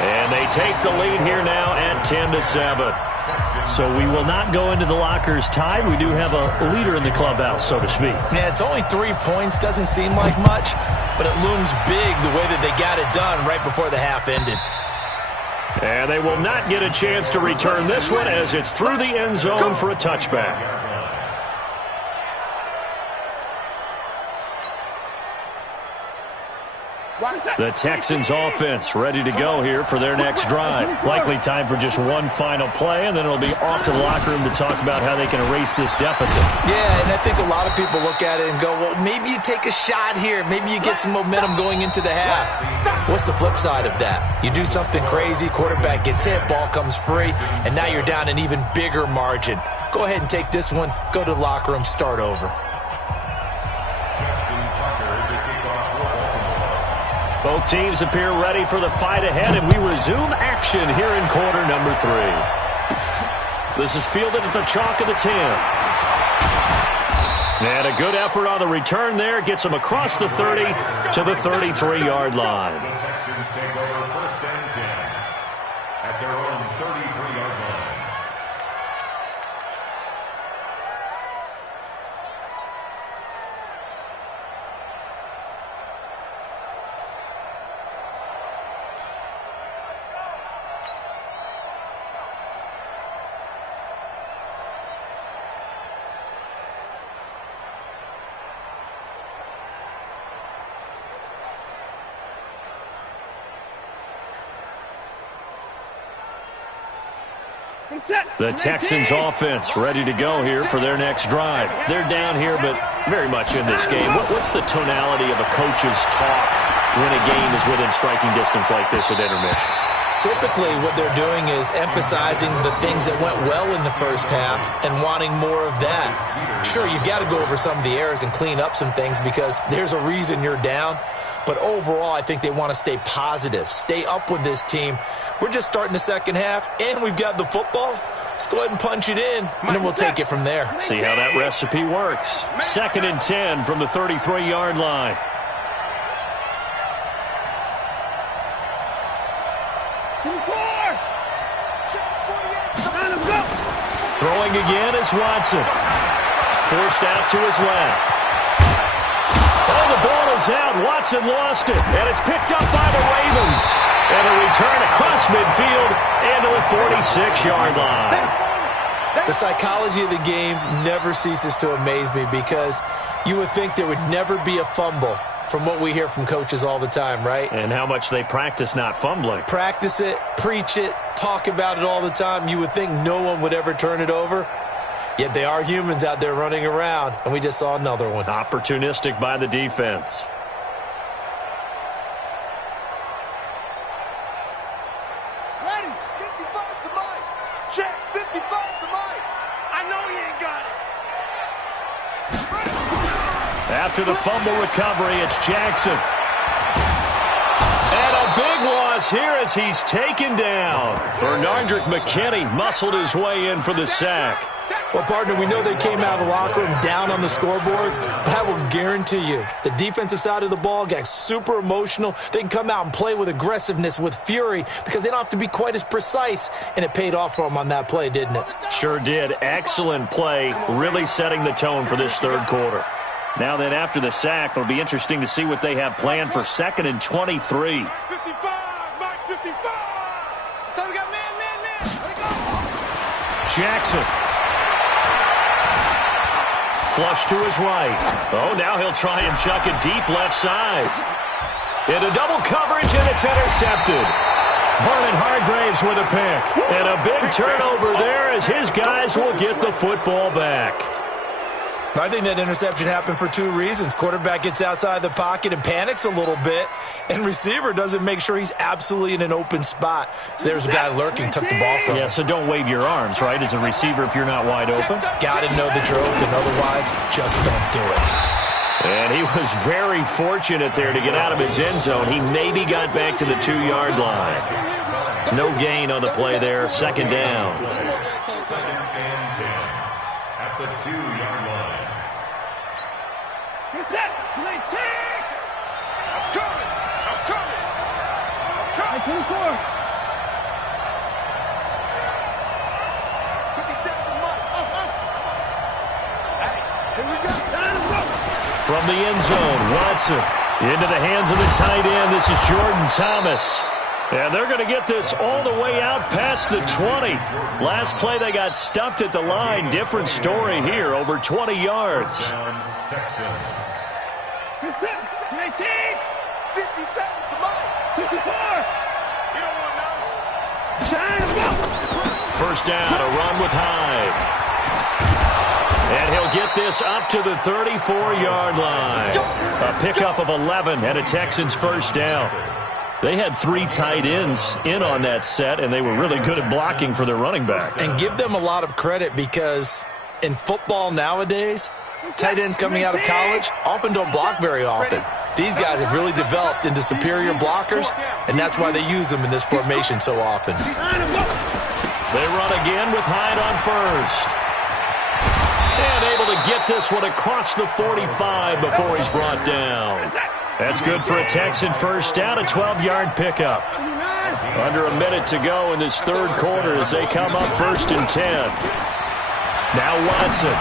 And they take the lead here now at 10-7. So we will not go into the lockers tied. We do have a leader in the clubhouse, so to speak. Yeah, it's only 3 points. Doesn't seem like much, but it looms big the way that they got it done right before the half ended. And they will not get a chance to return this one as it's through the end zone for a touchback. The Texans offense ready to go here for their next drive. Likely time for just one final play, and then it'll be off to the locker room to talk about how they can erase this deficit. Yeah, and I think a lot of people look at it and go, well, maybe you take a shot here. Maybe you get some momentum going into the half. What's the flip side of that? You do something crazy, quarterback gets hit, ball comes free, and now you're down an even bigger margin. Go ahead and take this one, go to the locker room, start over. Both teams appear ready for the fight ahead, and we resume action here in quarter number 3. This is fielded at the chalk of the 10. And a good effort on the return there. Gets them across the 30 to the 33-yard line. The Texans take over 1st and 10 at their own 33-yard line. The Texans offense ready to go here for their next drive. They're down here, but very much in this game. What's the tonality of a coach's talk when a game is within striking distance like this at intermission? Typically, what they're doing is emphasizing the things that went well in the first half and wanting more of that. Sure, you've got to go over some of the errors and clean up some things because there's a reason you're down. But overall, I think they want to stay positive, stay up with this team. We're just starting the second half, and we've got the football. Let's go ahead and punch it in, and then we'll take it from there. See how that recipe works. 2nd and 10 from the 33-yard line. Throwing again is Watson. Forced out to his left. Oh, the ball is out. Watson lost it, and it's picked up by the Ravens. And a return across midfield into the 46-yard line. The psychology of the game never ceases to amaze me because you would think there would never be a fumble from what we hear from coaches all the time, right? And how much they practice not fumbling. Practice it, preach it, talk about it all the time. You would think no one would ever turn it over. Yet they are humans out there running around, and we just saw another one. Opportunistic by the defense. Ready, 55 to Mike. Check, 55 to Mike. I know he ain't got it. After the fumble recovery, it's Jackson. And a big loss here as he's taken down. Bernardrick McKinney muscled his way in for the sack. Well, partner, we know they came out of the locker room down on the scoreboard, but I will guarantee you the defensive side of the ball got super emotional. They can come out and play with aggressiveness, with fury, because they don't have to be quite as precise, and it paid off for them on that play, didn't it? Sure did. Excellent play, really setting the tone for this third quarter. Now then, after the sack, it'll be interesting to see what they have planned for 2nd and 23. Mike 55, Mike 55. So we got man. Let it go. Jackson. Flush to his right. Oh, now he'll try and chuck it deep left side. Into double coverage, and it's intercepted. Vernon Hargraves with a pick. And a big turnover there as his guys will get the football back. I think that interception happened for two reasons. Quarterback gets outside the pocket and panics a little bit, and receiver doesn't make sure he's absolutely in an open spot. So there's a guy lurking, took the ball from him. Yeah, so don't wave your arms, right, as a receiver if you're not wide open. Got to know that you're open, otherwise just don't do it. And he was very fortunate there to get out of his end zone. He maybe got back to the 2-yard line. No gain on the play there, 2nd down. 2nd and 10 at the 2-yard line. Here's that. Play tick. I'm coming. I'm 24. 57 to Mike. Hey, here we go. From the end zone, Watson into the hands of the tight end. This is Jordan Thomas. And they're going to get this all the way out past the 20. Last play, they got stuffed at the line. Different story here, over 20 yards. Texans. 57 to Mike. 54. You don't want to know. Shine him up. First down, a run with Hyde. And he'll get this up to the 34-yard line. A pickup of 11 and a Texans first down. They had 3 tight ends in on that set, and they were really good at blocking for their running back. And give them a lot of credit because in football nowadays, tight ends coming out of college often don't block very often. These guys have really developed into superior blockers, and that's why they use them in this formation so often. They run again with Hyde on first. And able to get this one across the 45 before he's brought down. That's good for a Texan first down, a 12-yard pickup. Under a minute to go in this third quarter as they come up 1st and 10. Now Watson.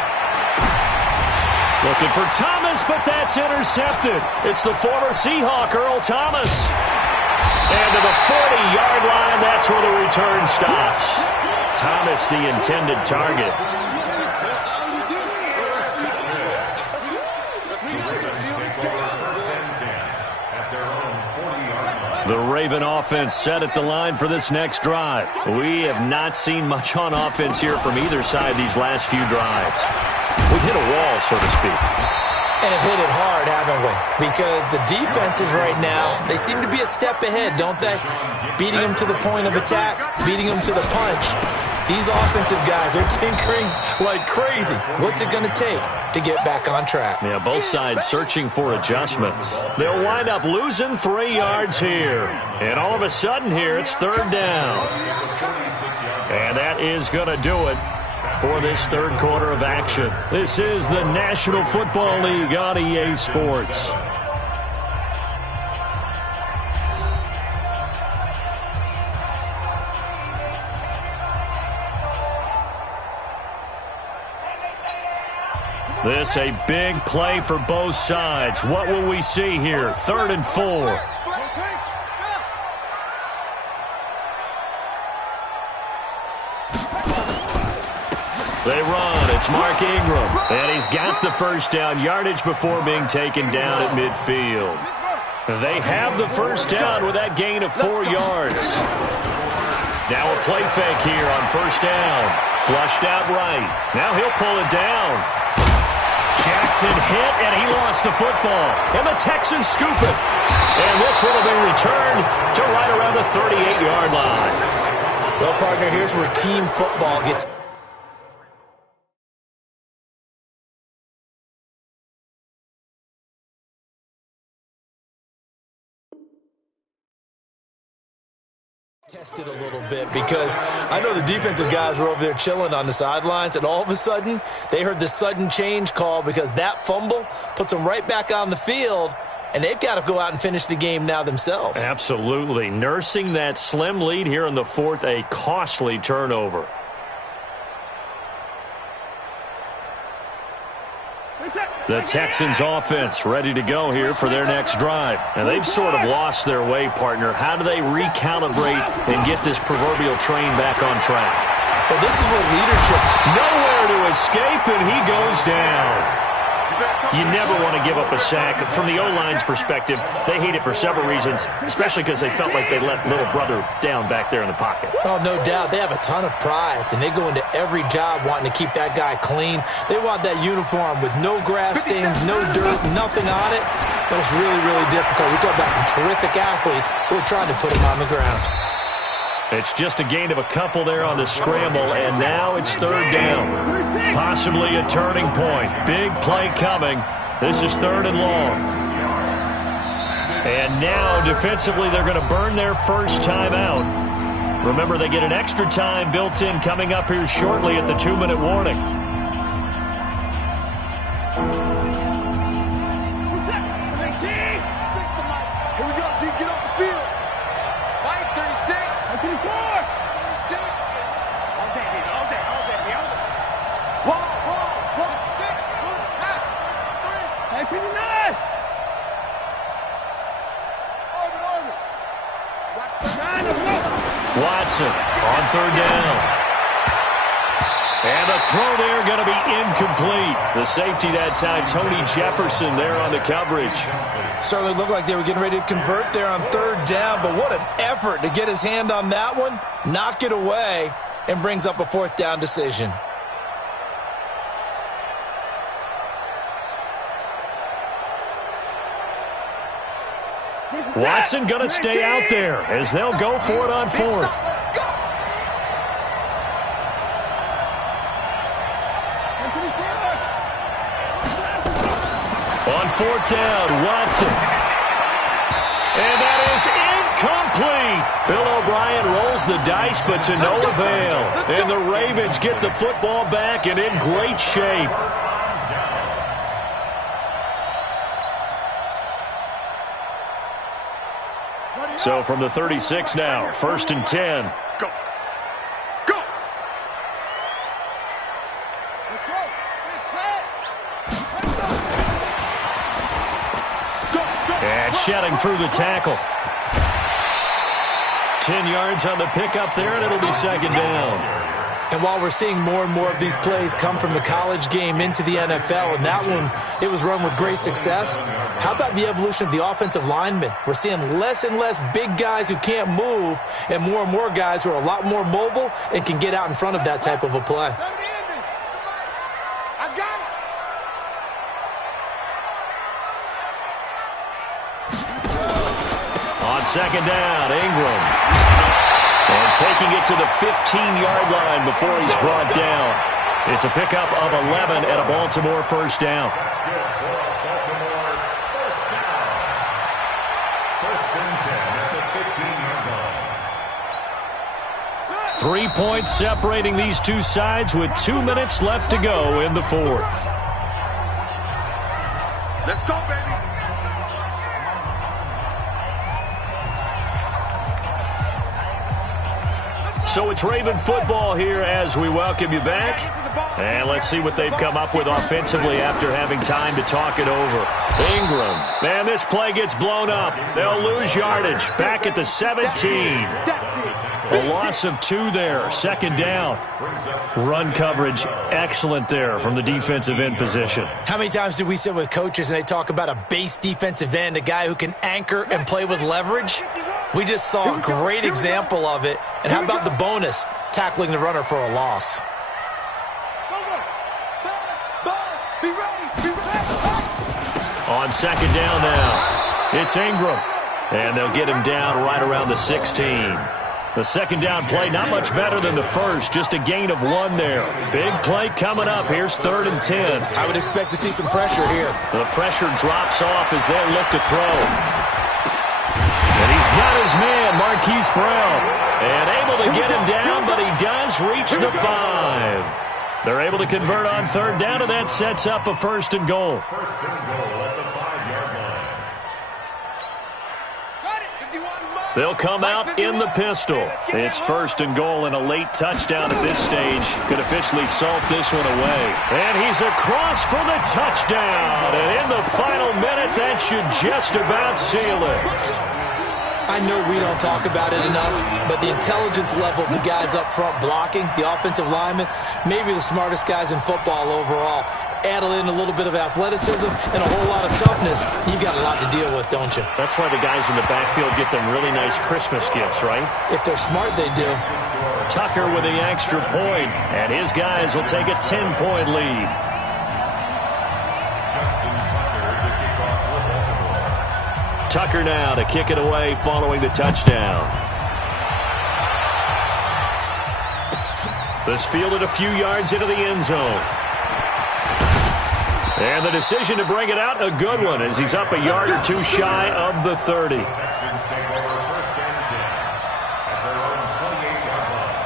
Looking for Thomas, but that's intercepted. It's the former Seahawk, Earl Thomas. And to the 40-yard line, that's where the return stops. Thomas, the intended target. The Raven offense set at the line for this next drive. We have not seen much on offense here from either side these last few drives. We've hit a wall, so to speak. And have hit it hard, haven't we? Because the defenses right now, they seem to be a step ahead, don't they? Beating them to the point of attack, beating them to the punch. These offensive guys are tinkering like crazy. What's it going to take to get back on track? Yeah, both sides searching for adjustments. They'll wind up losing 3 yards here. And all of a sudden here, it's 3rd down. And that is going to do it for this third quarter of action. This is the National Football League on EA Sports. This a big play for both sides. What will we see here? 3rd and 4. They run. It's Mark Ingram. And he's got the first down yardage before being taken down at midfield. They have the first down with that gain of 4 yards. Now a play fake here on 1st down. Flushed out right. Now he'll pull it down. Jackson hit, and he lost the football. And the Texans scoop it. And this one will be returned to right around the 38-yard line. Well, partner, here's where team football gets tested a little bit, because I know the defensive guys were over there chilling on the sidelines, and all of a sudden they heard the sudden change call because that fumble puts them right back on the field, and they've got to go out and finish the game now themselves. Absolutely. Nursing that slim lead here in the 4th, a costly turnover. The Texans offense ready to go here for their next drive. And they've sort of lost their way, partner. How do they recalibrate and get this proverbial train back on track? Well, this is where leadership, nowhere to escape, and he goes down. You never want to give up a sack. From the O-line's perspective, they hate it for several reasons, especially because they felt like they let little brother down back there in the pocket. Oh, no doubt. They have a ton of pride, and they go into every job wanting to keep that guy clean. They want that uniform with no grass stains, no dirt, nothing on it. That was really, really difficult. We're talking about some terrific athletes who are trying to put him on the ground. It's just a gain of a couple there on the scramble, and now it's 3rd down. Possibly a turning point. Big play coming. This is 3rd and long. And now, defensively, they're going to burn their first time out. Remember, they get an extra time built in coming up here shortly at the 2-minute warning. Here we go, G. Get off the field. 5:36. 34. 6. All day, baby. All day. All day. Wall. 6. 3. 59. Orbit. Watch the 9. Watson on 3rd down. And the throw there going to be incomplete. The safety that time, Tony Jefferson there on the coverage. Certainly looked like they were getting ready to convert there on 3rd down, but what an effort to get his hand on that one, knock it away, and brings up a 4th down decision. Watson going to stay out there as they'll go for it on 4th. On 4th down, Watson. And that is incomplete. Bill O'Brien rolls the dice, but to no avail. And the Ravens get the football back and in great shape. So from the 36 now, 1st and 10. Go. Go. Let's go. Get set. Go. And shedding through the tackle. 10 yards on the pickup there, and it'll be 2nd down. And while we're seeing more and more of these plays come from the college game into the NFL, and that one, it was run with great success, how about the evolution of the offensive linemen? We're seeing less and less big guys who can't move and more guys who are a lot more mobile and can get out in front of that type of a play. I got it. On 2nd down, Ingram. And taking it to the 15-yard line before he's brought down. It's a pickup of 11 and a Baltimore 1st down. That's good for a Baltimore 1st down. 1st and 10 at the 15-yard line. 3 points separating these two sides with 2 minutes left to go in the 4th. Let's go, baby. So it's Raven football here as we welcome you back. And let's see what they've come up with offensively after having time to talk it over. Ingram. Man, this play gets blown up. They'll lose yardage. Back at the 17. A loss of 2 there. 2nd down. Run coverage excellent there from the defensive end position. How many times do we sit with coaches and they talk about a base defensive end, a guy who can anchor and play with leverage? We just saw a great example of it. And how about the bonus, tackling the runner for a loss? On 2nd down now, it's Ingram. And they'll get him down right around the 16. The 2nd down play, not much better than the first, just a gain of 1 there. Big play coming up. Here's 3rd and 10. I would expect to see some pressure here. The pressure drops off as they look to throw. And he's got his man, Marquise Brown. And able to get him down, but he does reach the 5. They're able to convert on 3rd down, and that sets up a 1st and goal. 1st and goal at the 5-yard line. They'll come out in the pistol. It's 1st and goal, and a late touchdown at this stage could officially salt this one away. And he's across for the touchdown. And in the final minute, that should just about seal it. I know we don't talk about it enough, but the intelligence level of the guys up front blocking, the offensive linemen, maybe the smartest guys in football overall. Add in a little bit of athleticism and a whole lot of toughness, you've got a lot to deal with, don't you? That's why the guys in the backfield get them really nice Christmas gifts, right? If they're smart, they do. Tucker with the extra point, and his guys will take a 10-point lead. Tucker now to kick it away following the touchdown. This fielded a few yards into the end zone. And the decision to bring it out, a good one, as he's up a yard or 2 shy of the 30. Texans take over 1st and 10 at their own 28-yard line.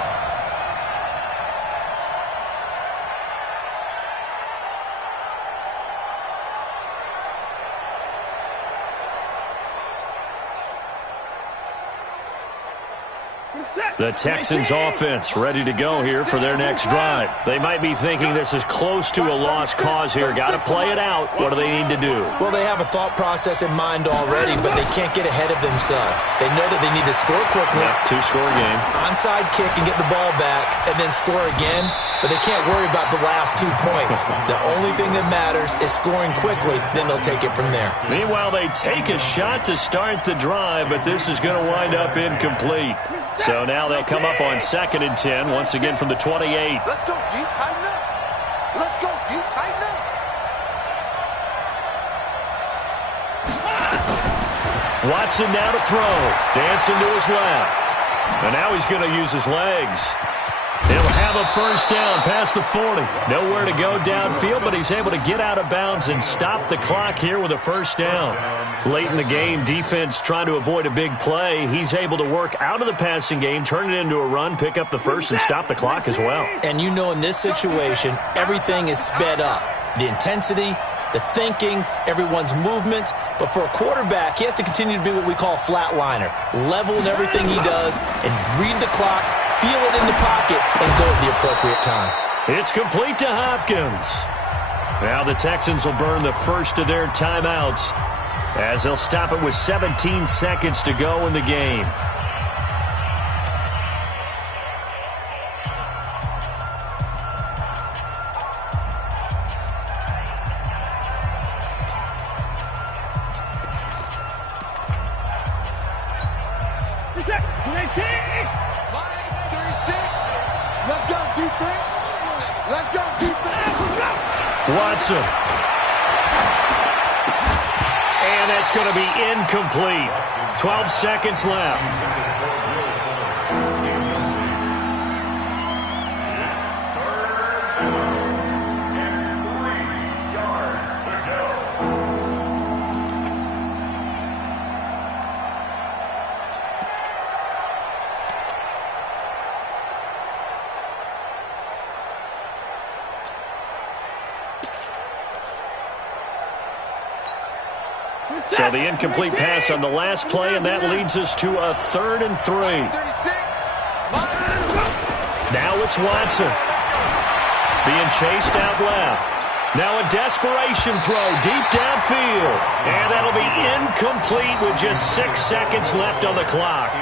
The Texans offense ready to go here for their next drive. They might be thinking this is close to a lost cause here. Got to play it out. What do they need to do? Well, they have a thought process in mind already, but they can't get ahead of themselves. They know that they need to score quickly. Yeah, 2-score game. Onside kick and get the ball back and then score again, but they can't worry about the last 2 points. The only thing that matters is scoring quickly, then they'll take it from there. Meanwhile, they take a shot to start the drive, but this is going to wind up incomplete. So now they'll come up on 2nd and 10, once again from the 28. Let's go, D. Tighten up. Let's go, D. Tighten up. Watson now to throw. Dancing to his left. And now he's going to use his legs. He'll have a 1st down past the 40. Nowhere to go downfield, but he's able to get out of bounds and stop the clock here with a 1st down. Late in the game, defense trying to avoid a big play. He's able to work out of the passing game, turn it into a run, pick up the 1st, and stop the clock as well. And you know in this situation, everything is sped up. The intensity, the thinking, everyone's movements. But for a quarterback, he has to continue to be what we call a flatliner, level in everything he does, and read the clock, feel it in the pocket, and go at the appropriate time. It's complete to Hopkins. Now the Texans will burn the first of their timeouts as they'll stop it with 17 seconds to go in the game. Watson. And that's going to be incomplete. 12 seconds left. So the incomplete pass on the last play, and that leads us to a 3rd and 3. Now it's Watson. Being chased out left. Now a desperation throw deep downfield. And that'll be incomplete with just 6 seconds left on the clock.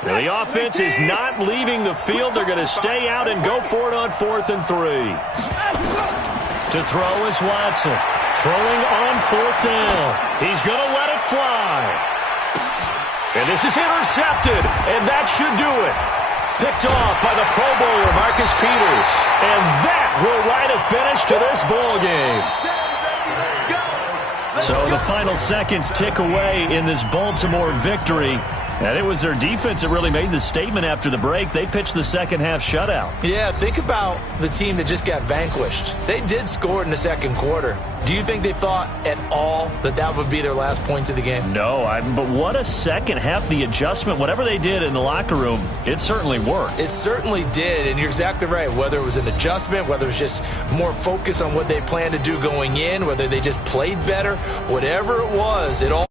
Now the offense is not leaving the field. They're going to stay out and go for it on 4th and 3. To throw is Watson. Throwing on 4th down. He's going to let it fly. And this is intercepted, and that should do it. Picked off by the Pro Bowler, Marcus Peters. And that will write a finish to this ball game. So the final seconds tick away in this Baltimore victory. And it was their defense that really made the statement after the break. They pitched the second half shutout. Yeah, think about the team that just got vanquished. They did score in the second quarter. Do you think they thought at all that that would be their last points of the game? No, but what a second half. The adjustment, whatever they did in the locker room, it certainly worked. It certainly did, and you're exactly right. Whether it was an adjustment, whether it was just more focus on what they planned to do going in, whether they just played better, whatever it was, it all